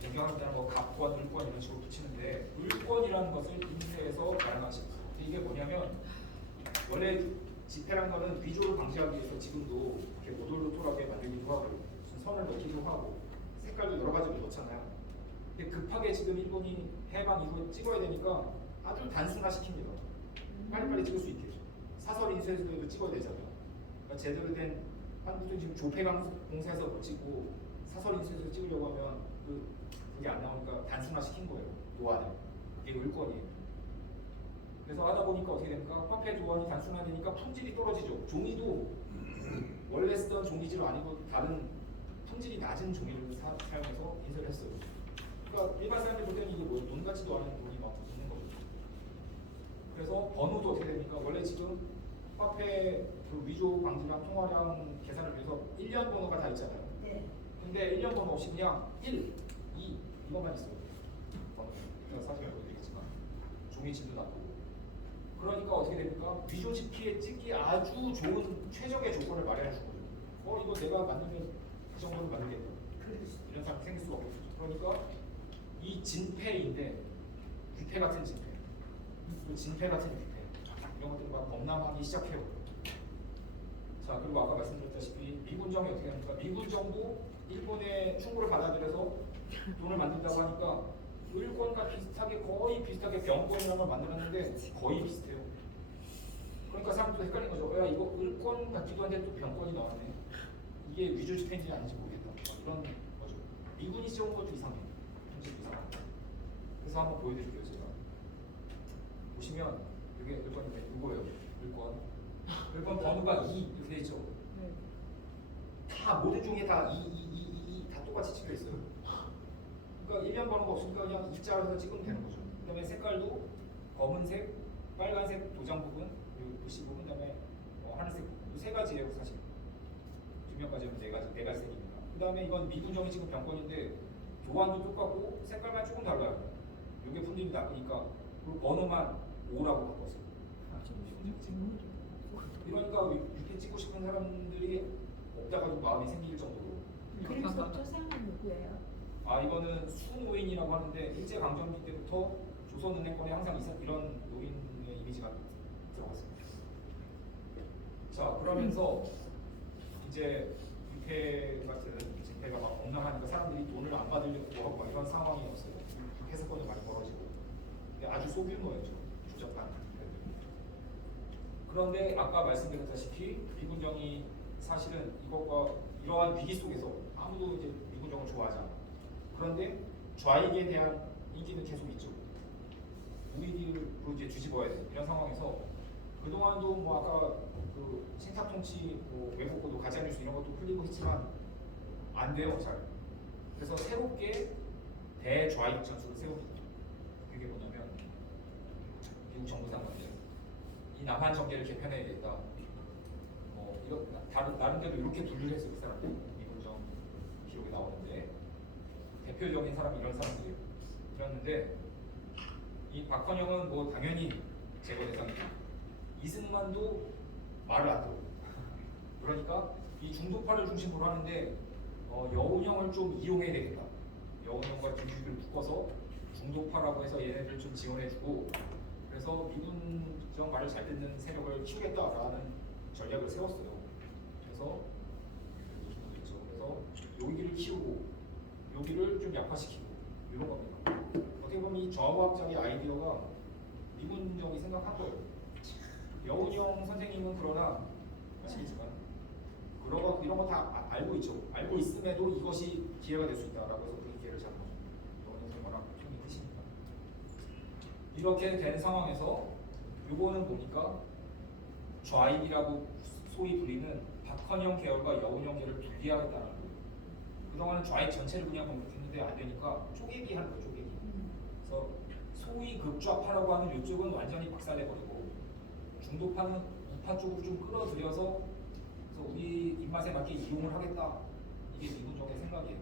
변경할 때는 뭐 갑권, 을권 이런 식으로 붙이는데 을권이라는 것을 인쇄해서 마련하셨어요. 이게 뭐냐면 원래 지폐란 거는 위조를 방지하기 위해서 지금도 이렇게 오돌도돌하게 만들기도 하고 무슨 선을 넣기도 하고 색깔도 여러 가지로 넣잖아요. 근데 급하게 지금 일본이 해방 이후에 찍어야 되니까 아주 단순화시킵니다. 빨리빨리 찍을 수 있게. 사설 인쇄소에도 찍어야 되잖아요. 그러니까 제대로 된 한국도 지금 조폐공사에서 못 찍고 사설 인쇄소에서 찍으려고 하면 그게 안 나오니까 단순화시킨 거예요. 노안을. 그게 을권이에요. 그래서 하다 보니까 어떻게 됩니까? 화폐 조안이 단순화되니까 품질이 떨어지죠. 종이도 원래 쓰던 종이질 아니고 다른 품질이 낮은 종이를 사용해서 인쇄를 했어요. 그러니까 일반 사람들이 볼 때는 이게 뭐 돈 같지도 않은 돈이 막 있는 거죠. 그래서 번호도 어떻게 됩니까? 원래 지금 화폐 그 위조 방지랑 통화량 계산을 위해서 1년 번호가 다 있잖아요. 네. 근데 1년 번호 없이 그냥 1, 2 이것만 있어요. 제가 사진 보여드리겠지만 종이질도 나쁘고. 그러니까 어떻게 됩니까? 위조 지폐에 찍기 아주 좋은 최적의 조건을 마련해 준 거죠. 이거 내가 만들면 그 정도로 만들겠다. 이런 사람이 생길 수가 없겠죠. 그러니까 이 진폐인데 귀폐 같은 진폐, 진폐 같은 귀폐 이런 것들이 막 범람하기 시작해요. 자, 그리고 아까 말씀드렸다시피 미군정이 어떻게 합니까? 미군정도 일본의 충고를 받아들여서 돈을 만든다고 하니까 을권과 비슷하게 거의 비슷하게 병권이라는 걸 만들었는데 거의 비슷해요. 그러니까 사람들도 헷갈린 거죠. 야, 이거 을권 같기도 한데 또 병권이 나왔네. 이게 위조 지폐인지 아닌지 모르겠다. 이런 거죠. 미군이 찍은 것도 이상해. 편집 이상. 그래서 한번 보여드릴게요. 제가 보시면 이게 을권인데 이거예요. 을권 번호가 2 이렇게 돼 있죠. 다 모든 종이에 다 2 다 똑같이 찍혀 있어요. 그러니까 1년 번호가 없으니까 그냥 입자로 해서 찍으면 되는 거죠. 그다음에 색깔도 검은색, 빨간색 도장 부분, 그리고 글씨 부분, 그다음에 하늘색 부분. 이 세 가지예요, 사실. 두 명까지는 네 갈색입니다. 그다음에 이건 미군정이 지금 병권인데 교환도 똑같고 색깔만 조금 달라요. 이게 품질이 나쁘니까 그리고 번호만 5라고 바꿨어요. 이러니까 이렇게 찍고 싶은 사람들이 없다가도 마음이 생길 정도로. 그래서 조상은 누구예요? 이거는 수노인이라고 하는데 일제 강점기 때부터 조선은행권에 항상 이런 노인의 이미지가 들어갔습니다. 자, 그러면서 이제 유폐 같은 집회가 막 범람하니까 사람들이 돈을 안 받으려고 하고 막 이런 상황이었어요. 유폐 사건이 많이 벌어지고. 근데 아주 소규모였죠. 조작한 유폐들. 그런데 아까 말씀드렸다시피 미군정이 사실은 이것과 이러한 위기 속에서 아무도 이제 미군정을 좋아하지 않아. 그런데 좌익에 대한 인기는 계속 있죠. 우리들로 이제 뒤집어야 돼. 이런 상황에서 그동안도 뭐 아까 그 신탁 통치, 뭐 외국 보도, 가짜 뉴스 이런 것도 풀리고 했지만 안 돼요, 잘. 그래서 새롭게 대좌익 전술을 세웁니다. 그게 뭐냐면 미국 정부 상관이에요. 이 남한 정계를 개편해야겠다. 뭐 이런 나름대로 이렇게 분류를 했어요, 그 사람들. 미군정 기록에 나오는데. 대표적인 사람이 이런 사람들이에요. 그랬는데 이 박헌영은 뭐 당연히 제거 대상이고 이승만도 말을 안 들어. 그러니까 이 중도파를 중심으로 하는데 여운형을 좀 이용해야 되겠다. 여운형과 김규식을 묶어서 중도파라고 해서 얘네들 좀 지원해주고 그래서 미군정 말을 잘 듣는 세력을 키우겠다라는 전략을 세웠어요. 그래서 그래서 여기를 키우고 여기를 좀 약화시키고 이런 겁니다. 어떻게 보면 이 좌우합작의 아이디어가 미군정이 생각한 거예요. 여운형 선생님은 그러나 아시겠지만 이런 거 다 알고 있죠. 알고 있음에도 이것이 기회가 될 수 있다라고 해서 그 기회를 잡은 거죠. 여운형 워낙 형이 크시니까. 이렇게 된 상황에서 요거는 뭡니까? 좌익이라고 소위 불리는 박헌영 계열과 여운형 계열을 분리하겠다는 거예요. 그동안은 좌익 전체를 그냥 공격했는데 안 되니까 쪼개기 하는 거예요. 쪼개기. 그래서 소위 극좌파라고 하는 이쪽은 완전히 박살내 버리고 중도파는 우파 쪽으로 좀 끌어들여서 그래서 우리 입맛에 맞게 이용을 하겠다. 이게 미군정의 생각이에요.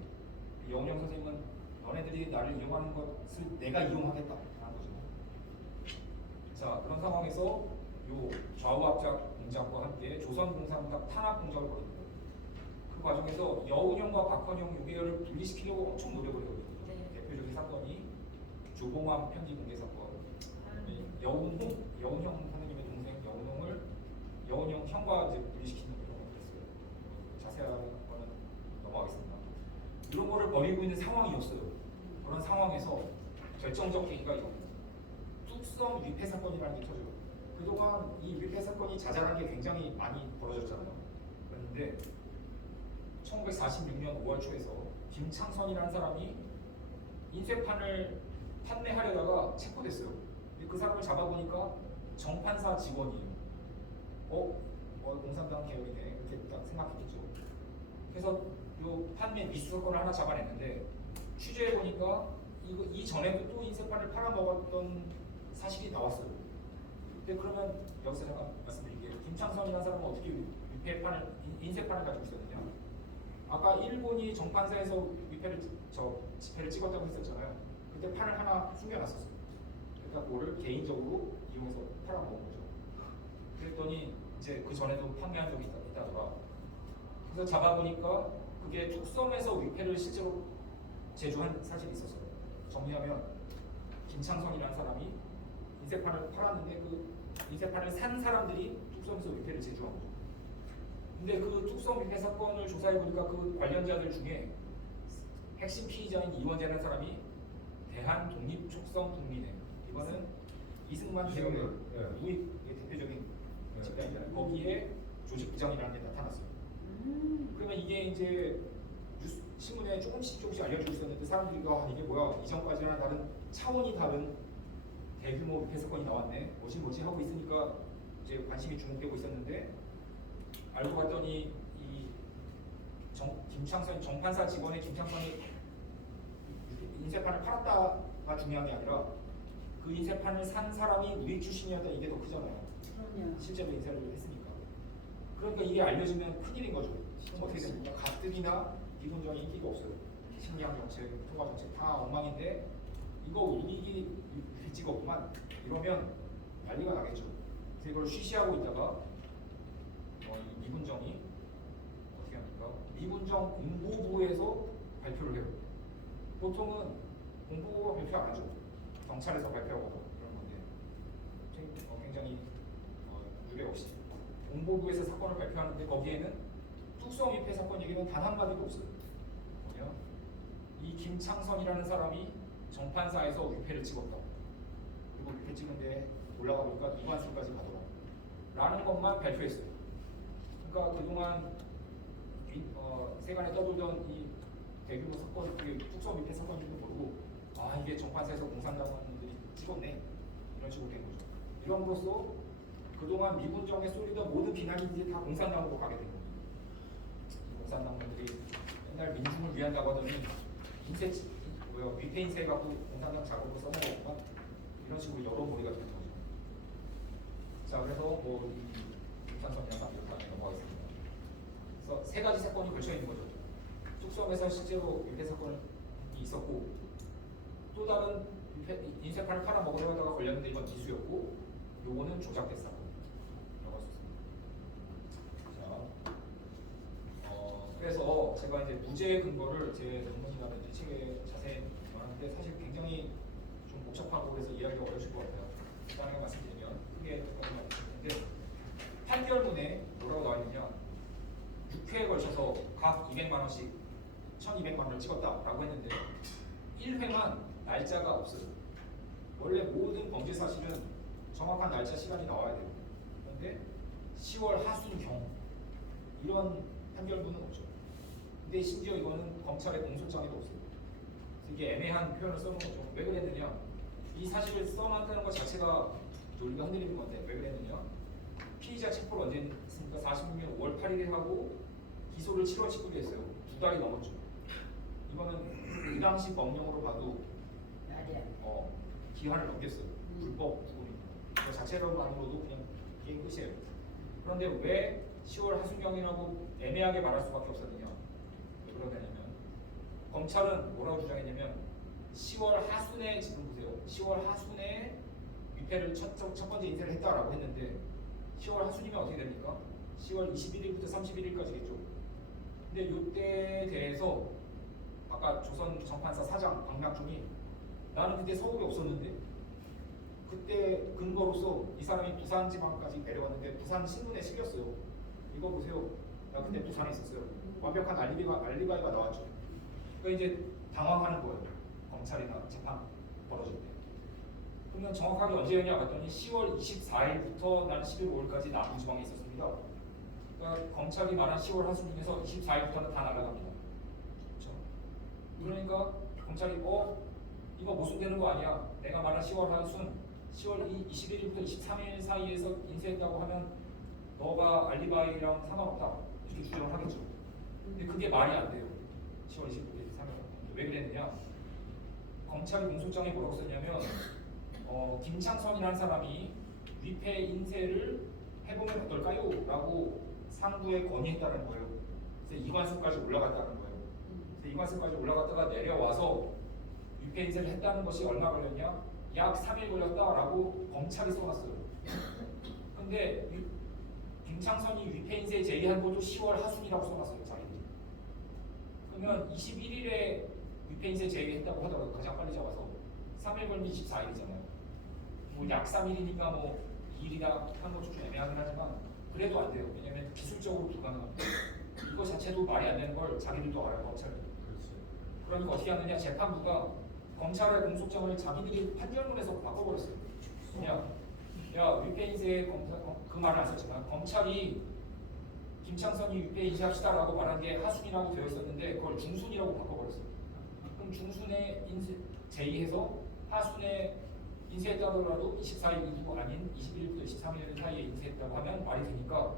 여운형 선생님은 너네들이 나를 이용하는 것을 내가 이용하겠다 하는 거죠. 자, 그런 상황에서 요 좌우합작 공작과 함께 조선공산당 탄압 공작을 벌입니다. 그 과정에서 여운형과 박헌영 요 계열을 분리시키려고 엄청 노력을 해요. 네. 대표적인 사건이 조봉암 편지 공개 사건. 여운형 선생님의 동생 여운형 형과 이제 분리시키는 그런 걸 했어요. 자세한 거는 넘어가겠습니다. 이런 거를 벌이고 있는 상황이었어요. 그런 상황에서 결정적 계기가 이겁니다. 뚝섬 위패 사건이라는 게 터져요. 그동안 이 위패 사건이 자잘한 게 굉장히 많이 벌어졌잖아요. 그런데 1946년 5월 초에서 김창선이라는 사람이 인쇄판을 판매하려다가 체포됐어요. 근데 그 사람을 잡아보니까 정판사 직원이에요. 공산당 계열이네 이렇게 딱 생각했겠죠. 그래서 요 판매 미수 사건을 하나 잡아냈는데 취재해 보니까 이 전에도 또 인쇄판을 팔아먹었던 사실이 나왔어요. 근데 그러면 여기서 잠깐 말씀드릴게요. 김창선이라는 사람은 어떻게 인쇄판을 가지고 있었느냐? 아까 일본이 정판사에서 지폐를 찍었다고 했었잖아요. 그때 판을 하나 숨겨놨었어요. 그러니까 그거를 개인적으로 이용해서 팔아먹은 거죠. 그랬더니 이제 그 전에도 판매한 적이 있다더라. 그래서 잡아보니까 그게 뚝섬에서 위패를 실제로 제조한 사실이 있었어요. 정리하면 김창선이라는 사람이 인쇄판을 팔았는데 그 인쇄판을 산 사람들이 뚝섬에서 위패를 제조한 거죠. 근데 그 뚝섬 위패 사건을 조사해 보니까 그 관련자들 중에 핵심 피의자인 이원재라는 사람이 대한독립촉성국민회 이거는 이승만 계열의 우익의 대표적인 집단이잖아요. 거기에 조직부장이라는 게 나타났어요. 그러면 이게 이제 뉴스 신문에 조금씩 알려지고 있었는데 사람들이 이게 뭐야 이전까지랑 다른 차원이 다른 대규모 위패 사건이 나왔네 뭐지 하고 있으니까 이제 관심이 주목되고 있었는데 알고 봤더니 이 김창선 정판사 직원의 김창선이 인쇄판을 팔았다가 중요한 게 아니라 그 인쇄판을 산 사람이 우익 출신이었다 이게 더 크잖아요. 그럼요. 실제로 인쇄를 했으니까. 그러니까 이게 알려지면 큰일인 거죠. 어떻게 됩니까? 가뜩이나 미군정이 인기가 없어요. 식량 정책, 통화 정책 다 엉망인데 이거 우익이 찍었구만 이러면 난리가 나겠죠. 그래서 이걸 쉬쉬하고 있다가 이 미군정이 어떻게 합니까? 미군정 공보부에서 발표를 해요. 보통은 공보부가 발표 안 하죠. 경찰에서 발표하거나 그런 건데 굉장히 유례 없이 공보부에서 사건을 발표하는데 거기에는 뚝섬 위패 사건 얘기는 단 한마디도 없어요. 뭐냐? 이 김창선이라는 사람이 정판사에서 위패를 찍었다. 그리고 위패 찍는데 올라가 보니까 이관수까지 가더라. 라는 것만 발표했어요. 그러니까 그동안 세간에 떠돌던 이 대규모 사건, 그 뚝섬 위패 사건인지도 모르고 이게 정판사에서 공산당원들이 찍었네 이런 식으로 된 거죠. 이럼으로써 그동안 미군정에 쏠리던 모든 비난이 이제 다 공산당으로 가게 된 거죠. 공산당원들이 맨날 민중을 위한다고 하더니 위패 인쇄 갖고 공산당 작업으로 써먹었구만 이런 식으로 여러모리가 된 거죠. 자, 그래서 김창선이랑 이렇게 하면 넘어가겠습니다. 그래서 세 가지 사건이 걸쳐 있는 거죠. 뚝섬에서 실제로 위패 사건이 있었고 또 다른 인쇄판을 팔아먹으려 하다가 걸렸는데 이건 기수였고 요거는 조작된 사건. 제가 이제 무죄 근거를 제 논문이라든지 책에 자세히 말하는데 사실 굉장히 좀 복잡하고 그래서 이해하기가 어려우실 것 같아요. 간단하게 말씀드리면 크게 두 가지 말씀드리는데 판결문에 뭐라고 나와 있느냐 6회에 걸쳐서 각 200만 원씩 1,200만 원을 찍었다라고 했는데 1회만 날짜가 없어요. 원래 모든 범죄 사실은 정확한 날짜 시간이 나와야 돼요. 그런데 10월 하순경 이런 판결문은 없죠. 근데 심지어 이거는 검찰의 공소장에도 없어요. 그래서 이게 애매한 표현을 써놓은 거죠. 왜 그랬느냐? 이 사실을 써놨다는 것 자체가 우리가 흔들리는 건데 왜 그랬느냐? 피의자 체포를 언제 했습니까? 46년 5월 8일에 하고 기소를 7월 19일에 했어요. 2달이 넘었죠. 이거는 그 당시 법령으로 봐도 말이 안 돼. 기한을 넘겼어요. 불법 부분입니다. 그 자체로만으로도 그냥 게임 끝이에요. 그런데 왜 10월 하순경이라고 애매하게 말할 수밖에 없었느냐? 왜 그러냐면 검찰은 뭐라고 주장했냐면 10월 하순에 지금 보세요. 10월 하순에 위패를 첫 번째 인쇄를 했다라고 했는데 10월 하순이면 어떻게 됩니까? 10월 21일부터 31일까지겠죠. 근데 이때에 대해서 아까 조선 정판사 사장 박낙종이 나는 그때 서울에 없었는데 그때 근거로서 이 사람이 부산지방까지 내려왔는데 부산 신문에 실렸어요. 이거 보세요. 나 그때 부산에 있었어요. 완벽한 알리바이가 나왔죠. 그러니까 이제 당황하는 거예요. 검찰이나 재판 벌어질 때. 그러면 정확하게 언제였냐 봤더니 10월 24일부터 나는 11월 5일까지 남부지방에 있었습니다. 그러니까 검찰이 말한 10월 하순 중에서 24일부터는 다 날아갑니다. 그렇죠? 그러니까 검찰이 이거 모순되는 거 아니야. 내가 말한 10월 하순 10월 21일부터 23일 사이에서 인쇄했다고 하면 너가 알리바이랑 상관없다. 이렇게 주장을 하겠죠. 근데 그게 말이 안 돼요. 10월 21일 23일. 왜 그랬느냐? 검찰이 공소장에 뭐라고 썼냐면 김창선이라는 사람이 위패 인쇄를 해보면 어떨까요? 라고 상부에 건의했다는 거예요. 그래서 이관서까지 올라갔다는 거예요. 그래서 이관서까지 올라갔다가 내려와서 위패 인쇄를 했다는 것이 얼마 걸렸냐? 약 3일 걸렸다라고 검찰이 써놨어요. 근데 김창선이 위패 인쇄 제의한 것도 10월 하순이라고 써놨어요. 자기들이. 그러면 21일에 위패 인쇄 제의했다고 하더라도 가장 빨리 잡아서 3일 걸면 24일이잖아요. 뭐 약 3일이니까 뭐 2일이나 한 것도 좀 애매하긴 하지만 그래도 안 돼요. 왜냐면 기술적으로 불가능합니다. 이거 자체도 말이 안 되는 걸 자기들도 알아요. 검찰이. 그러니까 어떻게 하느냐? 재판부가 검찰의 공소장을 자기들이 판결문에서 바꿔버렸어요. 야 위패 인쇄 그 말은 안 썼지만 검찰이 김창선이 위패 인쇄합시다라고 말한 게 하순이라고 되어 있었는데 그걸 중순이라고 바꿔버렸어요. 그럼 중순에 인쇄 제의해서 하순에 인쇄했다더라도 24일 이후 아닌 21일부터 23일 사이에 인쇄했다고 하면 말이 되니까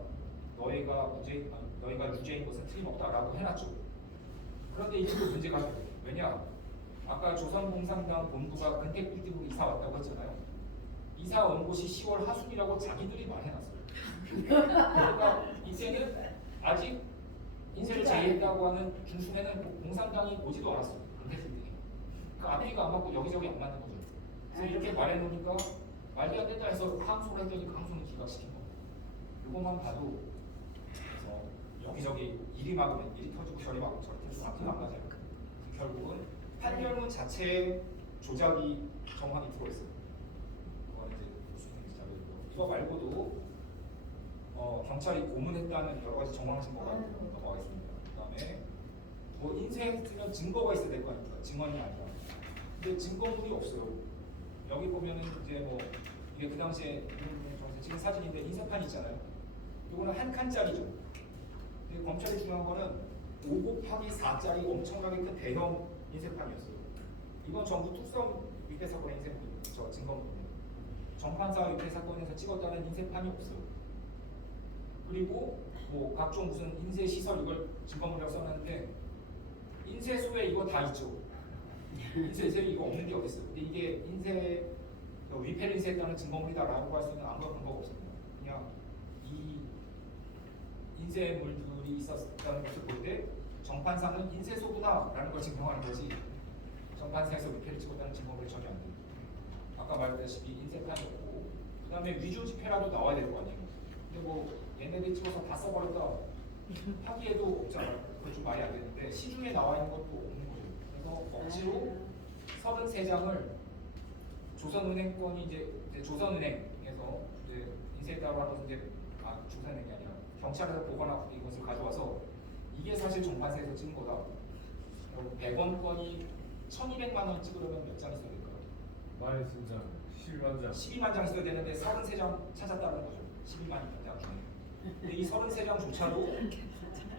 너희가 유죄인 것은 틀림없다라고 해놨죠. 그런데 이것도 문제가 있어요. 왜냐? 아까 조선공산당 본부가 근택빌딩으로 이사 왔다고 했잖아요. 이사 온 곳이 10월 하순이라고 자기들이 말해놨어요. 그러니까 이때는 아직 인쇄를 제의했다고 하는 중순에는 공산당이 오지도 않았어요. 근택빌딩이. 그 앞뒤가 안 맞고 여기저기 안 맞는 거죠. 그래서 이렇게 말해놓으니까 말도 안 된다 해서 항소를 했더니 항소는 기각시킨 겁니다. 이것만 봐도 그래서 여기저기 이리 막으면 이리 터지고 저리 막으면 저리 터지고 앞뒤가 안 맞아요. 결국은 판결문 자체에 조작이 정확히 들어있어요. 그거는 이제 수능 자료이고 이거 말고도 경찰이 고문했다는 여러 가지 정황 증거가 넘어가겠습니다. 그다음에 뭐 인쇄했으면 증거가 있어야 될 거 아닙니까? 증언이 아니라. 근데 증거물이 없어요. 여기 보면은 이제 뭐 이게 그 당시에 지금 사진인데 인쇄판이 있잖아요. 이거는 한 칸짜리죠. 근데 검찰이 중요한 거는 5×4짜리 엄청나게 큰 대형 인쇄판이었어요. 이건 전부 특수한 위패 사건의 인쇄물입니다. 증거물입니다. 정판사 위패 사건에서 찍었다는 인쇄판이 없어요. 그리고 뭐 각종 무슨 인쇄 시설 이걸 증거물이라고 써놨는데 인쇄소에 이거 다 있죠. 인쇄소에 이거 없는 게 어디 있어요? 근데 이게 위패를 인쇄했다는 증거물이다라고 할 수 있는 아무런 근거가 없습니다. 그냥 이 인쇄물들이 있었다는 것을 볼 때 정판사는 인쇄소구나라는 걸 증명하는 거지 정판사에서 위패를 찍었다는 증거물이 전혀 안 돼요. 아까 말했다시피 인쇄판이 없고 그 다음에 위조 지폐라도 나와야 될 거 아니에요. 근데 뭐 얘네들이 찍어서 다 써버렸다 하기에도 없잖아. 그건 좀 말이 안 되는데 시중에 나와 있는 것도 없는 거죠. 그래서 억지로 33장을 조선은행 건이 이제 조선은행에서 이제 인쇄 따로 하면서 이제 조선은행이 아니라 경찰에서 보관하고 이것을 가져와서 이게 사실 정판사에서 찍은 거다. 100원 건이 1,200만 원 찍으려면 몇 장 있어야 될까요? 많이 쓴장 12만 장. 12만 장 있어야 되는데 33장 찾았다는 거죠. 12만 장 중에. 근데 이 33장조차도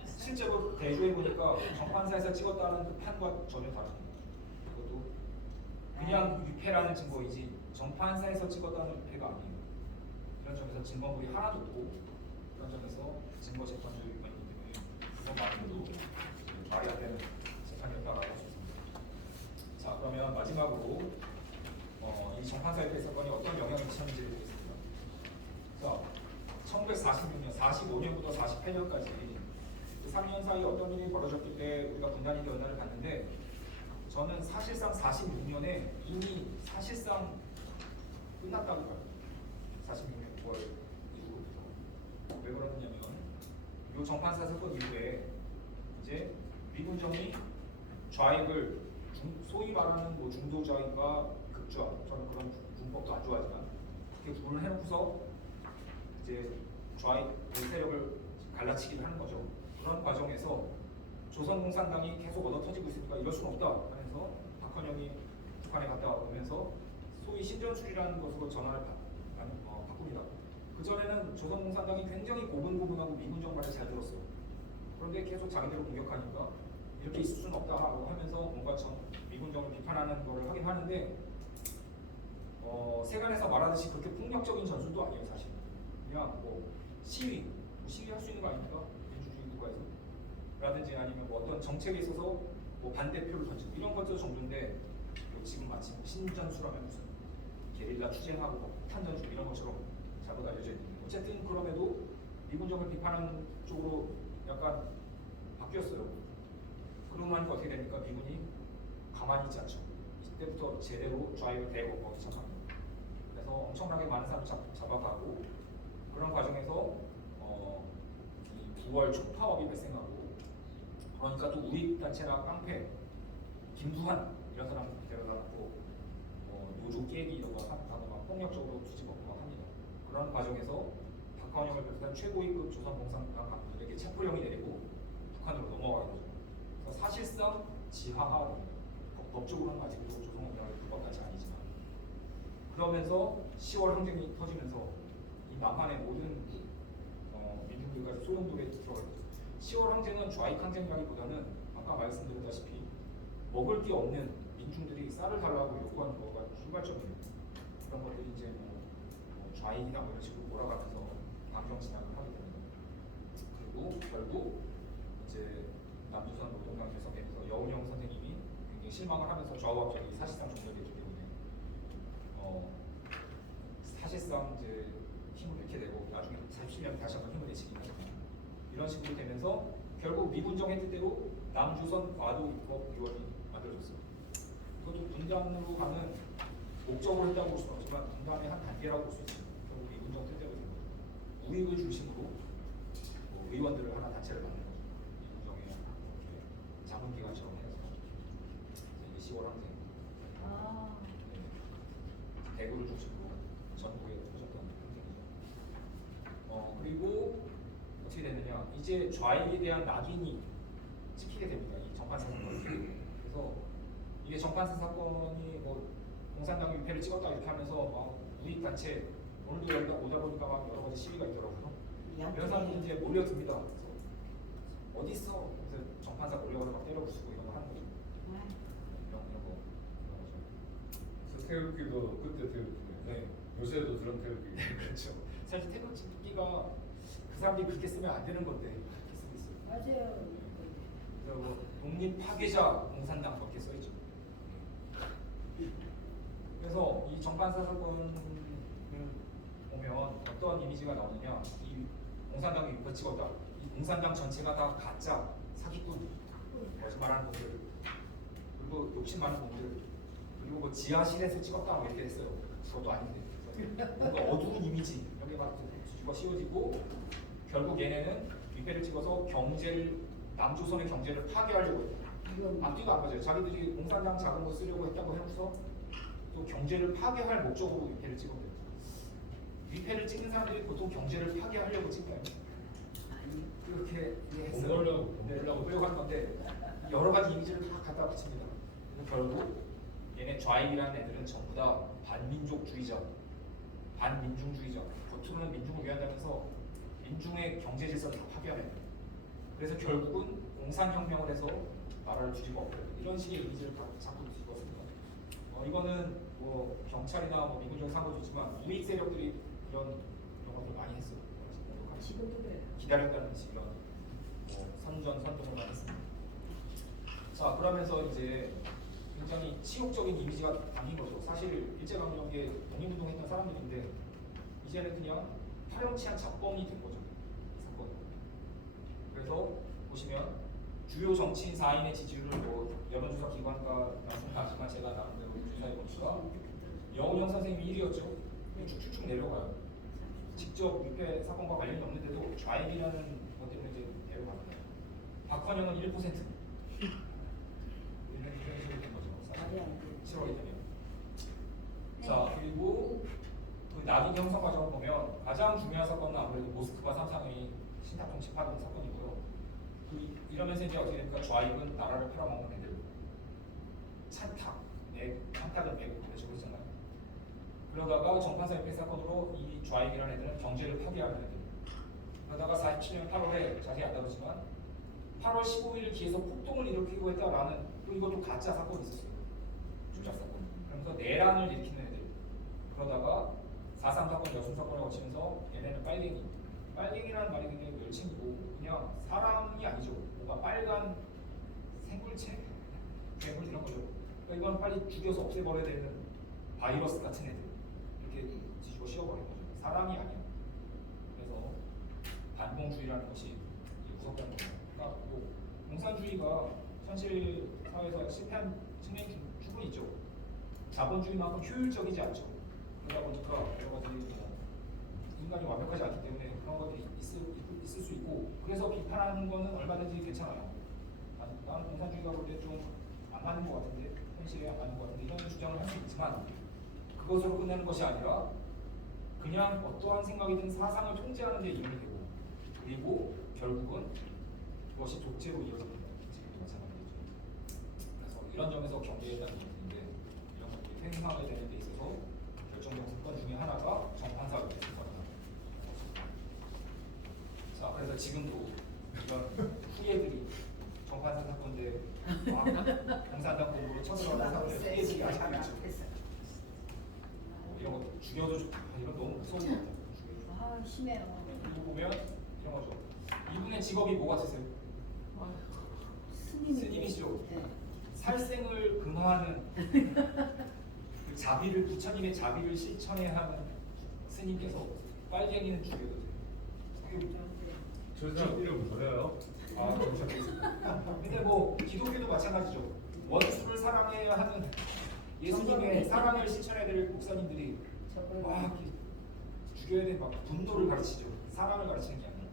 실제로 대조해 보니까 정판사에서 찍었다는 그 판과 전혀 다릅니다. 이것도 그냥 위패라는 증거이지 정판사에서 찍었다는 위패가 아니에요. 이런 점에서 증거물이 하나도 없고 이런 점에서 증거 재판주의 위반이기 때문에 그것만으로도 말이 안 되는 재판이었다고 할 수 있습니다. 자, 그러면 마지막으로 이 정판사 위패 사건이 어떤 영향을 미쳤는지를 보겠습니다. 자, 1946년, 45년부터 48년까지 3년 사이에 어떤 일이 벌어졌기 때문에 우리가 분단이 되었나를 봤는데 저는 사실상 46년에 이미 사실상 끝났다고 봐요. 46년 9월 이후부터. 왜 그러느냐면 이 정판사 사건 이후에 이제 미군정이 좌익을 소위 말하는 뭐 중도좌익과 극좌, 저는 그런 문법도 안 좋아하지만 그렇게 구분을 해놓고서 이제 좌익 세력을 갈라치기를 하는 거죠. 그런 과정에서 조선공산당이 계속 얻어터지고 있으니까 이럴 수는 없다 하면서 박헌영이 북한에 갔다 오면서 소위 신전술이라는 것으로 전환을 바꿉니다. 그전에는 조선공산당이 굉장히 고분고분하고 미군 정발을 잘 들었어요. 그런데 계속 자기들을 공격하니까 이렇게 있을 수는 없다고 하면서 뭔가 미군정을 비판하는 것을 하긴 하는데 세간에서 말하듯이 그렇게 폭력적인 전술도 아니에요. 사실 그냥 뭐 시위할 수 있는 거 아닙니까? 민주주의 국가에서 라든지 아니면 뭐 어떤 정책에 있어서 뭐 반대표를 던지고 이런 것도 정도인데 지금 마침 신전술하면 무슨 게릴라 투쟁하고 폭탄 전술 이런 것처럼 잘못 알려져 있는데 어쨌든 그럼에도 미군정을 비판하는 쪽으로 약간 바뀌었어요. 그러고 나니까 어떻게 됩니까? 미군이 가만히 있지 않죠. 이때부터 제대로 좌익을 대고 거기 시작합니다. 그래서 엄청나게 많은 사람을 잡아가고 그런 과정에서 이 9월 총파업이 발생하고 그러니까 또 우익단체나 깡패, 김두한 이런 사람 데려다 놓고 노조 깨기 이런 거 하다가 막 폭력적으로 뒤집어고 막 합니다. 그런 과정에서 박헌영을 비롯한 최고위급 조선공산당 간부들에게 체포령이 내리고 북한으로 넘어가게 되죠. 그래서 사실상 지하화됩니다. 법적으로는 아직도 조선공산당이 불법단체 아니지만 그러면서 10월 항쟁이 터지면서 이 남한의 모든 민중들까지 소용돌이에 들어가요. 10월 항쟁은 좌익 항쟁이라기보다는 아까 말씀드렸다시피 먹을 게 없는 민중들이 쌀을 달라고 요구하는 거가 출발점이에요. 그런 것들이 이제 좌익이다 뭐 이런 식으로 몰아가면서 강경 진압을 하게 됩니다. 그리고 결국 이제 남조선 노동당 결성되면서 여운형 선생님이 굉장히 실망을 하면서 좌우합작이 사실상 종료되기 때문에 사실상 이제 힘을 잃게 되고 나중에 47년 다시 한번 힘을 내시긴 하지만 이런 식으로 되면서 결국 미군정의 뜻대로 남조선 과도 입법 의원이 만들어졌어요. 그것도 분단으로 가는 목적으로 했다고 볼 수는 없지만 분단의 한 단계라고 볼 수 있습니다. 결국 미군정 뜻대로 된 거죠. 우익을 중심으로 의원들을 하나 단체를 만든 거죠. 미군정의 이렇게 자문기관처럼 해서 이게 10월 항쟁 대구를 중심으로 전국에 퍼졌던 항쟁이죠. 그리고 어떻게 되느냐 이제 좌익에 대한 낙인이 찍히게 됩니다. 이 정판사 사건을 그래서 이게 정판사 사건이 뭐 공산당 위패를 찍었다 이렇게 하면서 막 우익 단체 오늘도 여기가 오다 보니까 막 여러 가지 시위가 있더라고요. 이런 사람들이 이제 몰려듭니다. 그래서 어디 있어? 그래서 정판사 몰려가서 막 때려 부수고 이런 거 하는 거죠. 이런 거. 그래서 태극기도 그때 태극기네. 네. 요새도 저런 태극기. 그렇죠. 사실 태극기가 그 사람들이 그렇게 쓰면 안 되는 건데 그렇게 쓰고 있어요. 맞아요. 그래서 뭐 독립 파괴자 공산당 그렇게 써있죠. 그래서 이 정판사 사건을 보면 어떤 이미지가 나오느냐 이 공산당이 유패 찍었다. 이 공산당 전체가 다 가짜 사기꾼 거짓말하는 분들 그리고 욕심 많은 분들 그리고 뭐 지하실에서 찍었다 뭐 이렇게 했어요. 그것도 아닌데 뭔가 어두운 이미지 이런 게 막 뒤집어 씌워지고 결국 얘네는 위패를 찍어서 경제를 남조선의 경제를 파괴하려고 했다. 앞뒤가 안 맞아요. 자기들이 공산당 작은 거 쓰려고 했다고 해놓고서 또 경제를 파괴할 목적으로 위패를 찍었대요. 위패를 찍는 사람들이 보통 경제를 파괴하려고 찍나요? 아니 그렇게 이해했어요. 공부하려고 ఉపయోగ하는 건데 여러 가지 이미지를 다 갖다 붙입니다. 그래서 결국 얘네 좌익이라는 애들은 전부 다 반민족주의자, 반민중주의자. 겉으로는 민중을 위한다면서 민중의 경제 질서를 다 파괴하는 애들. 그래서 결국은 공산혁명을 해서 나라를 뒤집어 엎어요. 이런 식의 이미지를 다 자꾸 뒤집었습니다. 이거는 뭐 경찰이나 뭐 민군적 상관도 있지만 우익 세력들이 이런 것들 많이 했어요. 지금도 그래요. 기다렸다는 듯이 이런 선동을 많이 했습니다. 자, 그러면서 이제 굉장히 치욕적인 이미지가 담긴 거죠. 사실 일제강점기에 독립운동했던 사람들인데 이제는 그냥 파렴치한 잡범이 된 거죠. 이 사건. 그래서 보시면 주요 정치인 4인의 지지율을 뭐 여론조사 기관과 나중에 제가 나름대로 조사해 보니까 여운형 선생님이 1위였죠. 쭉쭉쭉 내려가요. 직접 위패 사건과 관련이 없는데도 좌익이라는 것 때문에 이제 내려갑니다. 박헌영은 1%. 이런 식으로 된 거죠. 말이 안 돼. 7월이 되면. 자, 그리고 그 나비 형성 과정을 보면 가장 중요한 사건은 아무래도 모스크바 3.3의 신탁동 집파동 사건이고요. 이러면서 이제 어떻게 됩니까? 좌익은 나라를 팔아먹는 애들. 찬탁을 메고 그래서 그러잖아요. 그러다가 정판사 협회 사건으로 이 좌익이라는 애들은 경제를 파괴하는 애들. 그러다가 47년 8월에 자세히 안 다루지만 8월 15일 기에서 폭동을 일으키고 했다라는 또 이것도 가짜 사건이 있었어요. 조작 사건. 그러면서 내란을 일으키는 애들. 그러다가 4.3 사건, 여순 사건을 거치면서 얘네는 빨갱이. 빨갱이라는 말이 굉장히 멸칭이고 그냥 사람이 아니죠. 뭔가 빨간 생물체? 괴물 이런 거죠. 그러니까 이건 빨리 죽여서 없애버려야 되는 바이러스 같은 애들. 이렇게 뒤집어 씌워버린 거죠. 사람이 아니야. 그래서 반공주의라는 것이 무섭다는 거죠. 그러니까 뭐 공산주의가 현실 사회에서 실패한 측면이 충분히 있죠. 자본주의만큼 효율적이지 않죠. 그러다 보니까 여러 가지 인간이 완벽하지 않기 때문에 그런 것들이 있을 수 있고 그래서 비판하는 거는 얼마든지 괜찮아요. 나는 공산주의가 볼 때 좀 안 맞는 것 같은데 현실에 안 맞는 것 같은데 이런 주장을 할 수 있지만 그것으로 끝내는 것이 아니라 그냥 어떠한 생각이든 사상을 통제하는 데 이용이 되고 그리고 결국은 그것이 독재로 이어집니다. 지금도 마찬가지죠. 그래서 이런 점에서 경계에 대한 얘기인데 이런 것들이 횡행하게 되는 데 있어서 결정적 사건 중에 하나가 정판사 의회 사건이다. 자, 그래서 지금도 이런 후예들이 정판사 사건 때 공산당 공부로 쳐들어가는 사람들 후예들이 아직도 있죠. 이런 거 죽여도 좋다. 이런 너무 무서운 거 같아요. 아 심해요. 그리고 보면 이런 거죠. 이분의 직업이 뭐 같으세요? 스님이시죠. 네. 살생을 금하는 그 자비를 부처님의 자비를 실천해야 하는 스님께서 빨갱이는 죽여도 돼요. 저 사람 이름 뭐래요? 그렇겠습니다. 근데 뭐 기독교도 마찬가지죠. 원수를 사랑해야 하는 예수님의 사랑을 실천해야 될 목사님들이 막 이렇게 죽여야 돼 막 분노를 가르치죠. 사랑을 가르치는 게 아니라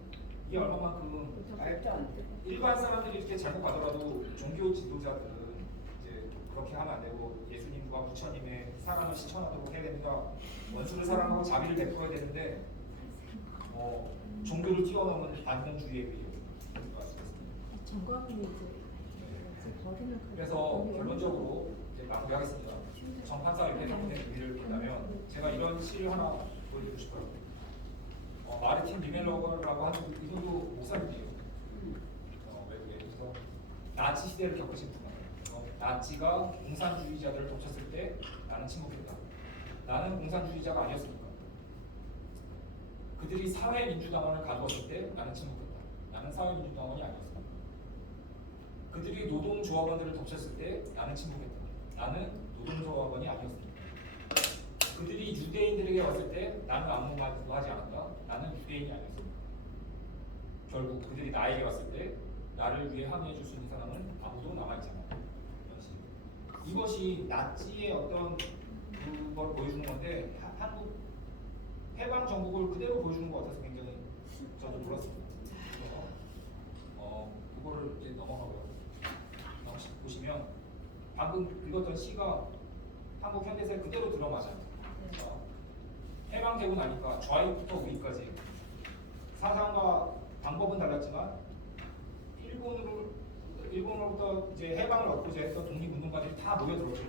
이게 얼마만큼 말도 안 돼. 일반 사람들이 이렇게 잘못 가더라도 종교 지도자들은 이제 그렇게 하면 안 되고 예수님과 부처님의 사랑을 실천하도록 해야 됩니다. 원수를 사랑하고 자비를 베풀어야 되는데 종교를 뛰어넘은 반공주의에 의해 알 수 있습니다. 정광훈이 이제 버리는 그래서 결론적으로 이제 마무리하겠습니다. 정판사 이렇게 사건의 의미를 본다면 제가 이런 시를 하나 보여드리고 싶어요. 마르틴 리멜러라고 하는 이분도 목사님이에요. 외국에. 그래서 나치 시대를 겪으신 분이에요. 나치가 공산주의자들을 덮쳤을 때 나는 침묵했다. 나는 공산주의자가 아니었으니까. 그들이 사회민주당원을 가두었을 때 나는 침묵했다. 나는 사회민주당원이 아니었습니다. 그들이 노동조합원들을 덮쳤을 때 나는 침묵했다. 나는 노동조합원이 아니었습니다. 그들이 유대인들에게 왔을 때 나는 아무 말도 하지 않았다. 나는 유대인이 아니었습니다. 결국 그들이 나에게 왔을 때 나를 위해 항의해 줄 수 있는 사람은 아무도 남아있지 않았다. 이것이 나치의 어떤 그걸 보여주는 건데 한국 해방 정국을 그대로 보여주는 것 같아서 굉장히 저도 놀랐습니다. 있었던 시가 한국 현대사에 그대로 들어맞아요. 자, 해방되고 나니까 좌익부터 우익까지 사상과 방법은 달랐지만 일본으로부터 이제 해방을 얻고자 했던 독립운동가들이 다 모여들었죠.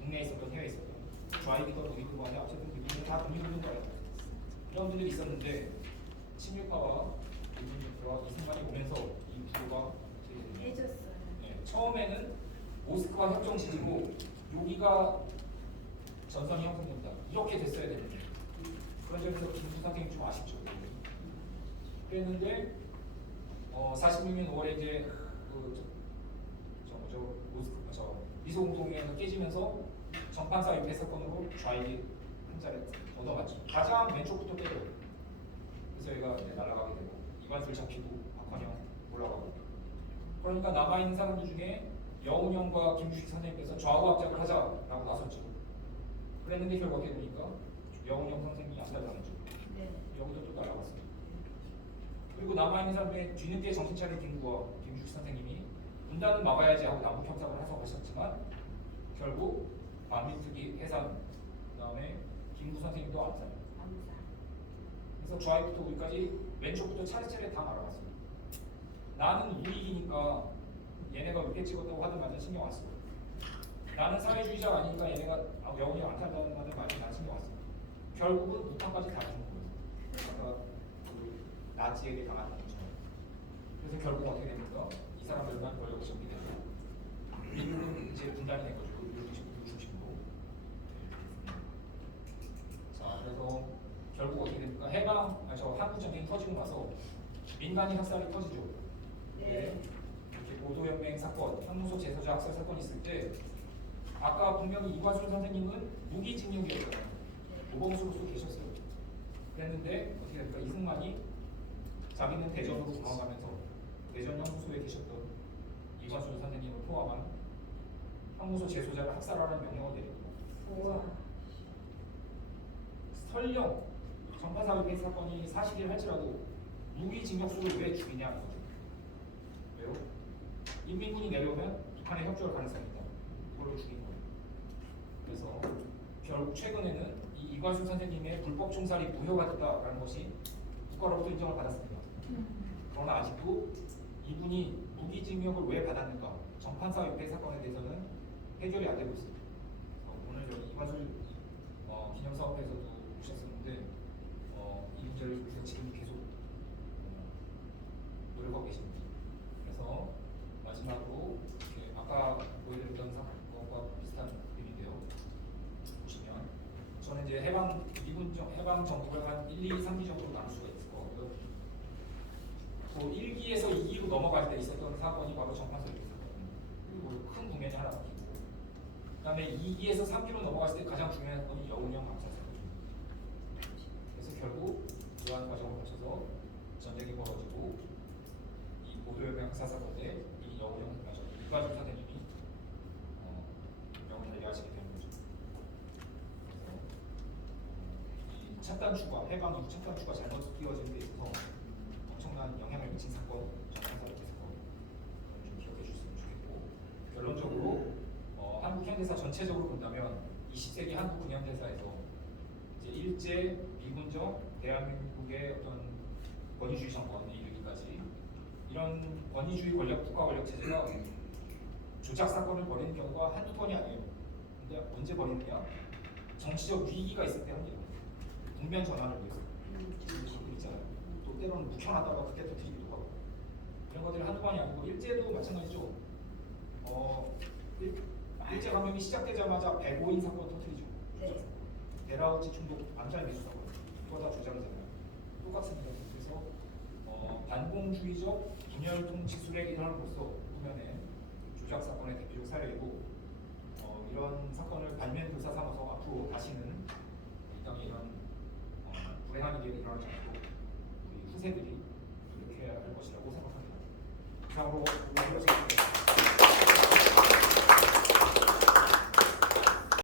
국내에 있었던 해외에 있었던 좌익이든 우익이든 간에 어쨌든 그들은 다 독립운동가예요. 이런 분들이 있었는데 친일파와 일본들과 이승만이 오면서 이 구도가 해줬어요. 처음에는 모스크바 협정 지지고 여기가 전선이 형성됩니다. 이렇게 됐어야 되는데 그런 점에서 김구 선생님 좀 아쉽죠. 그랬는데 46년 5월에 이제 미소공동회가 깨지면서 정판사 위패 사건으로 좌익이 한 자리 얻어맞죠. 가장 왼쪽부터 때려요. 그래서 얘가 이제 날아가게 되고 이관술 잡히고 박헌영 올라가고. 그러니까 남아있는 사람들 중에 여운형과 김주식 선생님께서 좌우 합작을 하자라고 나섰죠. 그랬는데 결국 어떻게 되니까 여운형 선생님이 암살당했죠. 네. 여기도 또 날아갔어요. 그리고 남아있는 사람의 뒤늦게 정신 차린 김구와 김주식 선생님이 분단은 막아야지 하고 남북 협상을 하셨지만 결국 반민특위 해산, 그다음에 김구 선생님도 암살. 그래서 좌익부터 우익까지 왼쪽부터 차례차례 다 날아갔어요. 나는 우익이니까 얘네가 위패 찍었다고 하든 말든 신경 안 써. 나는 사회주의자가 아니니까 얘네가 영원히 안 탄다는 말든 말든 난 신경 안 써. 결국은 북한까지 다 주는 거예요. 아까 그 나치에게 당한 것처럼. 그래서 결국 어떻게 됩니까? 이 사람들만 권력을 잡게 되고 미국은 이제 분단이 된 거죠. 미국 중심으로. 자, 그래서 결국 어떻게 됩니까? 한국 전쟁이 터지고 나서 민간인 학살이 터지죠. 네. 이렇게 보도연맹 사건, 형무소 제소자 학살 사건이 있을 때 아까 분명히 이관순 선생님은 무기징역이었잖아요. 모범수로서 계셨어요. 그랬는데 어떻게 됩니까? 이승만이 자기는 대전으로 도망가면서 대전 형무소에 계셨던 이관순 선생님을 포함한 형무소 제소자를 학살하라는 명령을 내립니다. 우와. 설령 정판사 위패 사건이 사실을 할지라도 무기징역수를 왜 죽이냐 이거죠. 왜요? 인민군이 내려오면 북한에 협조할 가능성이 있다. 이걸로 죽인 거예요. 그래서 결국 최근에는 이 이관순 선생님의 불법 총살이 무효가 됐다라는 것이 국가로부터 인정을 받았습니다. 그러나 아직도 이분이 무기징역을 왜 받았는가? 정판사 위패 사건에 대해서는 해결이 안 되고 있습니다. 오늘 여기 이관순 기념사업회에서도 오셨었는데 이 문제를 위해서 지금 계속 노력하고 계십니다. 그래서 마지막으로 이렇게 아까 보여드렸던 사건과 비슷한 그림인데요. 보시면 저는 이제 해방 정부를 한 1, 2, 3기적으로 나눌 수가 있을 거고요. 또 1기에서 2기로 넘어갈 때 있었던 사건이 바로 정판사 위패 사건입니다. 그리고 큰 국면이 하나 바뀌고 그다음에 2기에서 3기로 넘어갔을 때 가장 중요한 사건이 여운형 암살 사건입니다. 그래서 결국 이러한 과정을 거쳐서 전쟁이 벌어지고 이 보도연맹 학살 사건 때 이 여운형 이관순 선생님이 명을 달리하시게 되는 거죠. 그래서 이 첨단 추가, 해방 이후 첨단 추가 잘못 끼워진 데 있어서 엄청난 영향을 미친 사건, 정판사 위패 사건 좀 기억해 주셨으면 좋겠고 결론적으로 한국 현대사 전체적으로 본다면 20세기 한국 근현대사에서 이제 일제 미군정 대한민국의 어떤 권위주의 정권에 이르기까지 이런 권위주의 권력 국가 권력 체제가 조작 사건을 벌이는 경우가 한두 번이 아니에요. 근데 언제 벌이느냐? 정치적 위기가 있을 때 합니다. 국면 전환을 위해서. 지금 있잖아요. 또 때로는 묵혀놨다가 그때 터뜨리기도 하고 이런 것들이 한두 번이 아니고 일제도 마찬가지죠. 일제 감염이 시작되자마자 배고인 사건 터뜨리죠. 네. 베라우치 충독 암살 미수 사건 그거 다 조작이잖아요. 똑같습니다. 그래서 반공주의적 분열 통치술의 일환으로서 후면에 조작 사건의 대표적 사례이고 이런 사건을 반면 교사 삼아서 앞으로 다시는 이 땅에 이런 불행한 일이 일어나지 않도록 우리 후세들이 노력해야 할 것이라고 생각합니다. 이상으로 오늘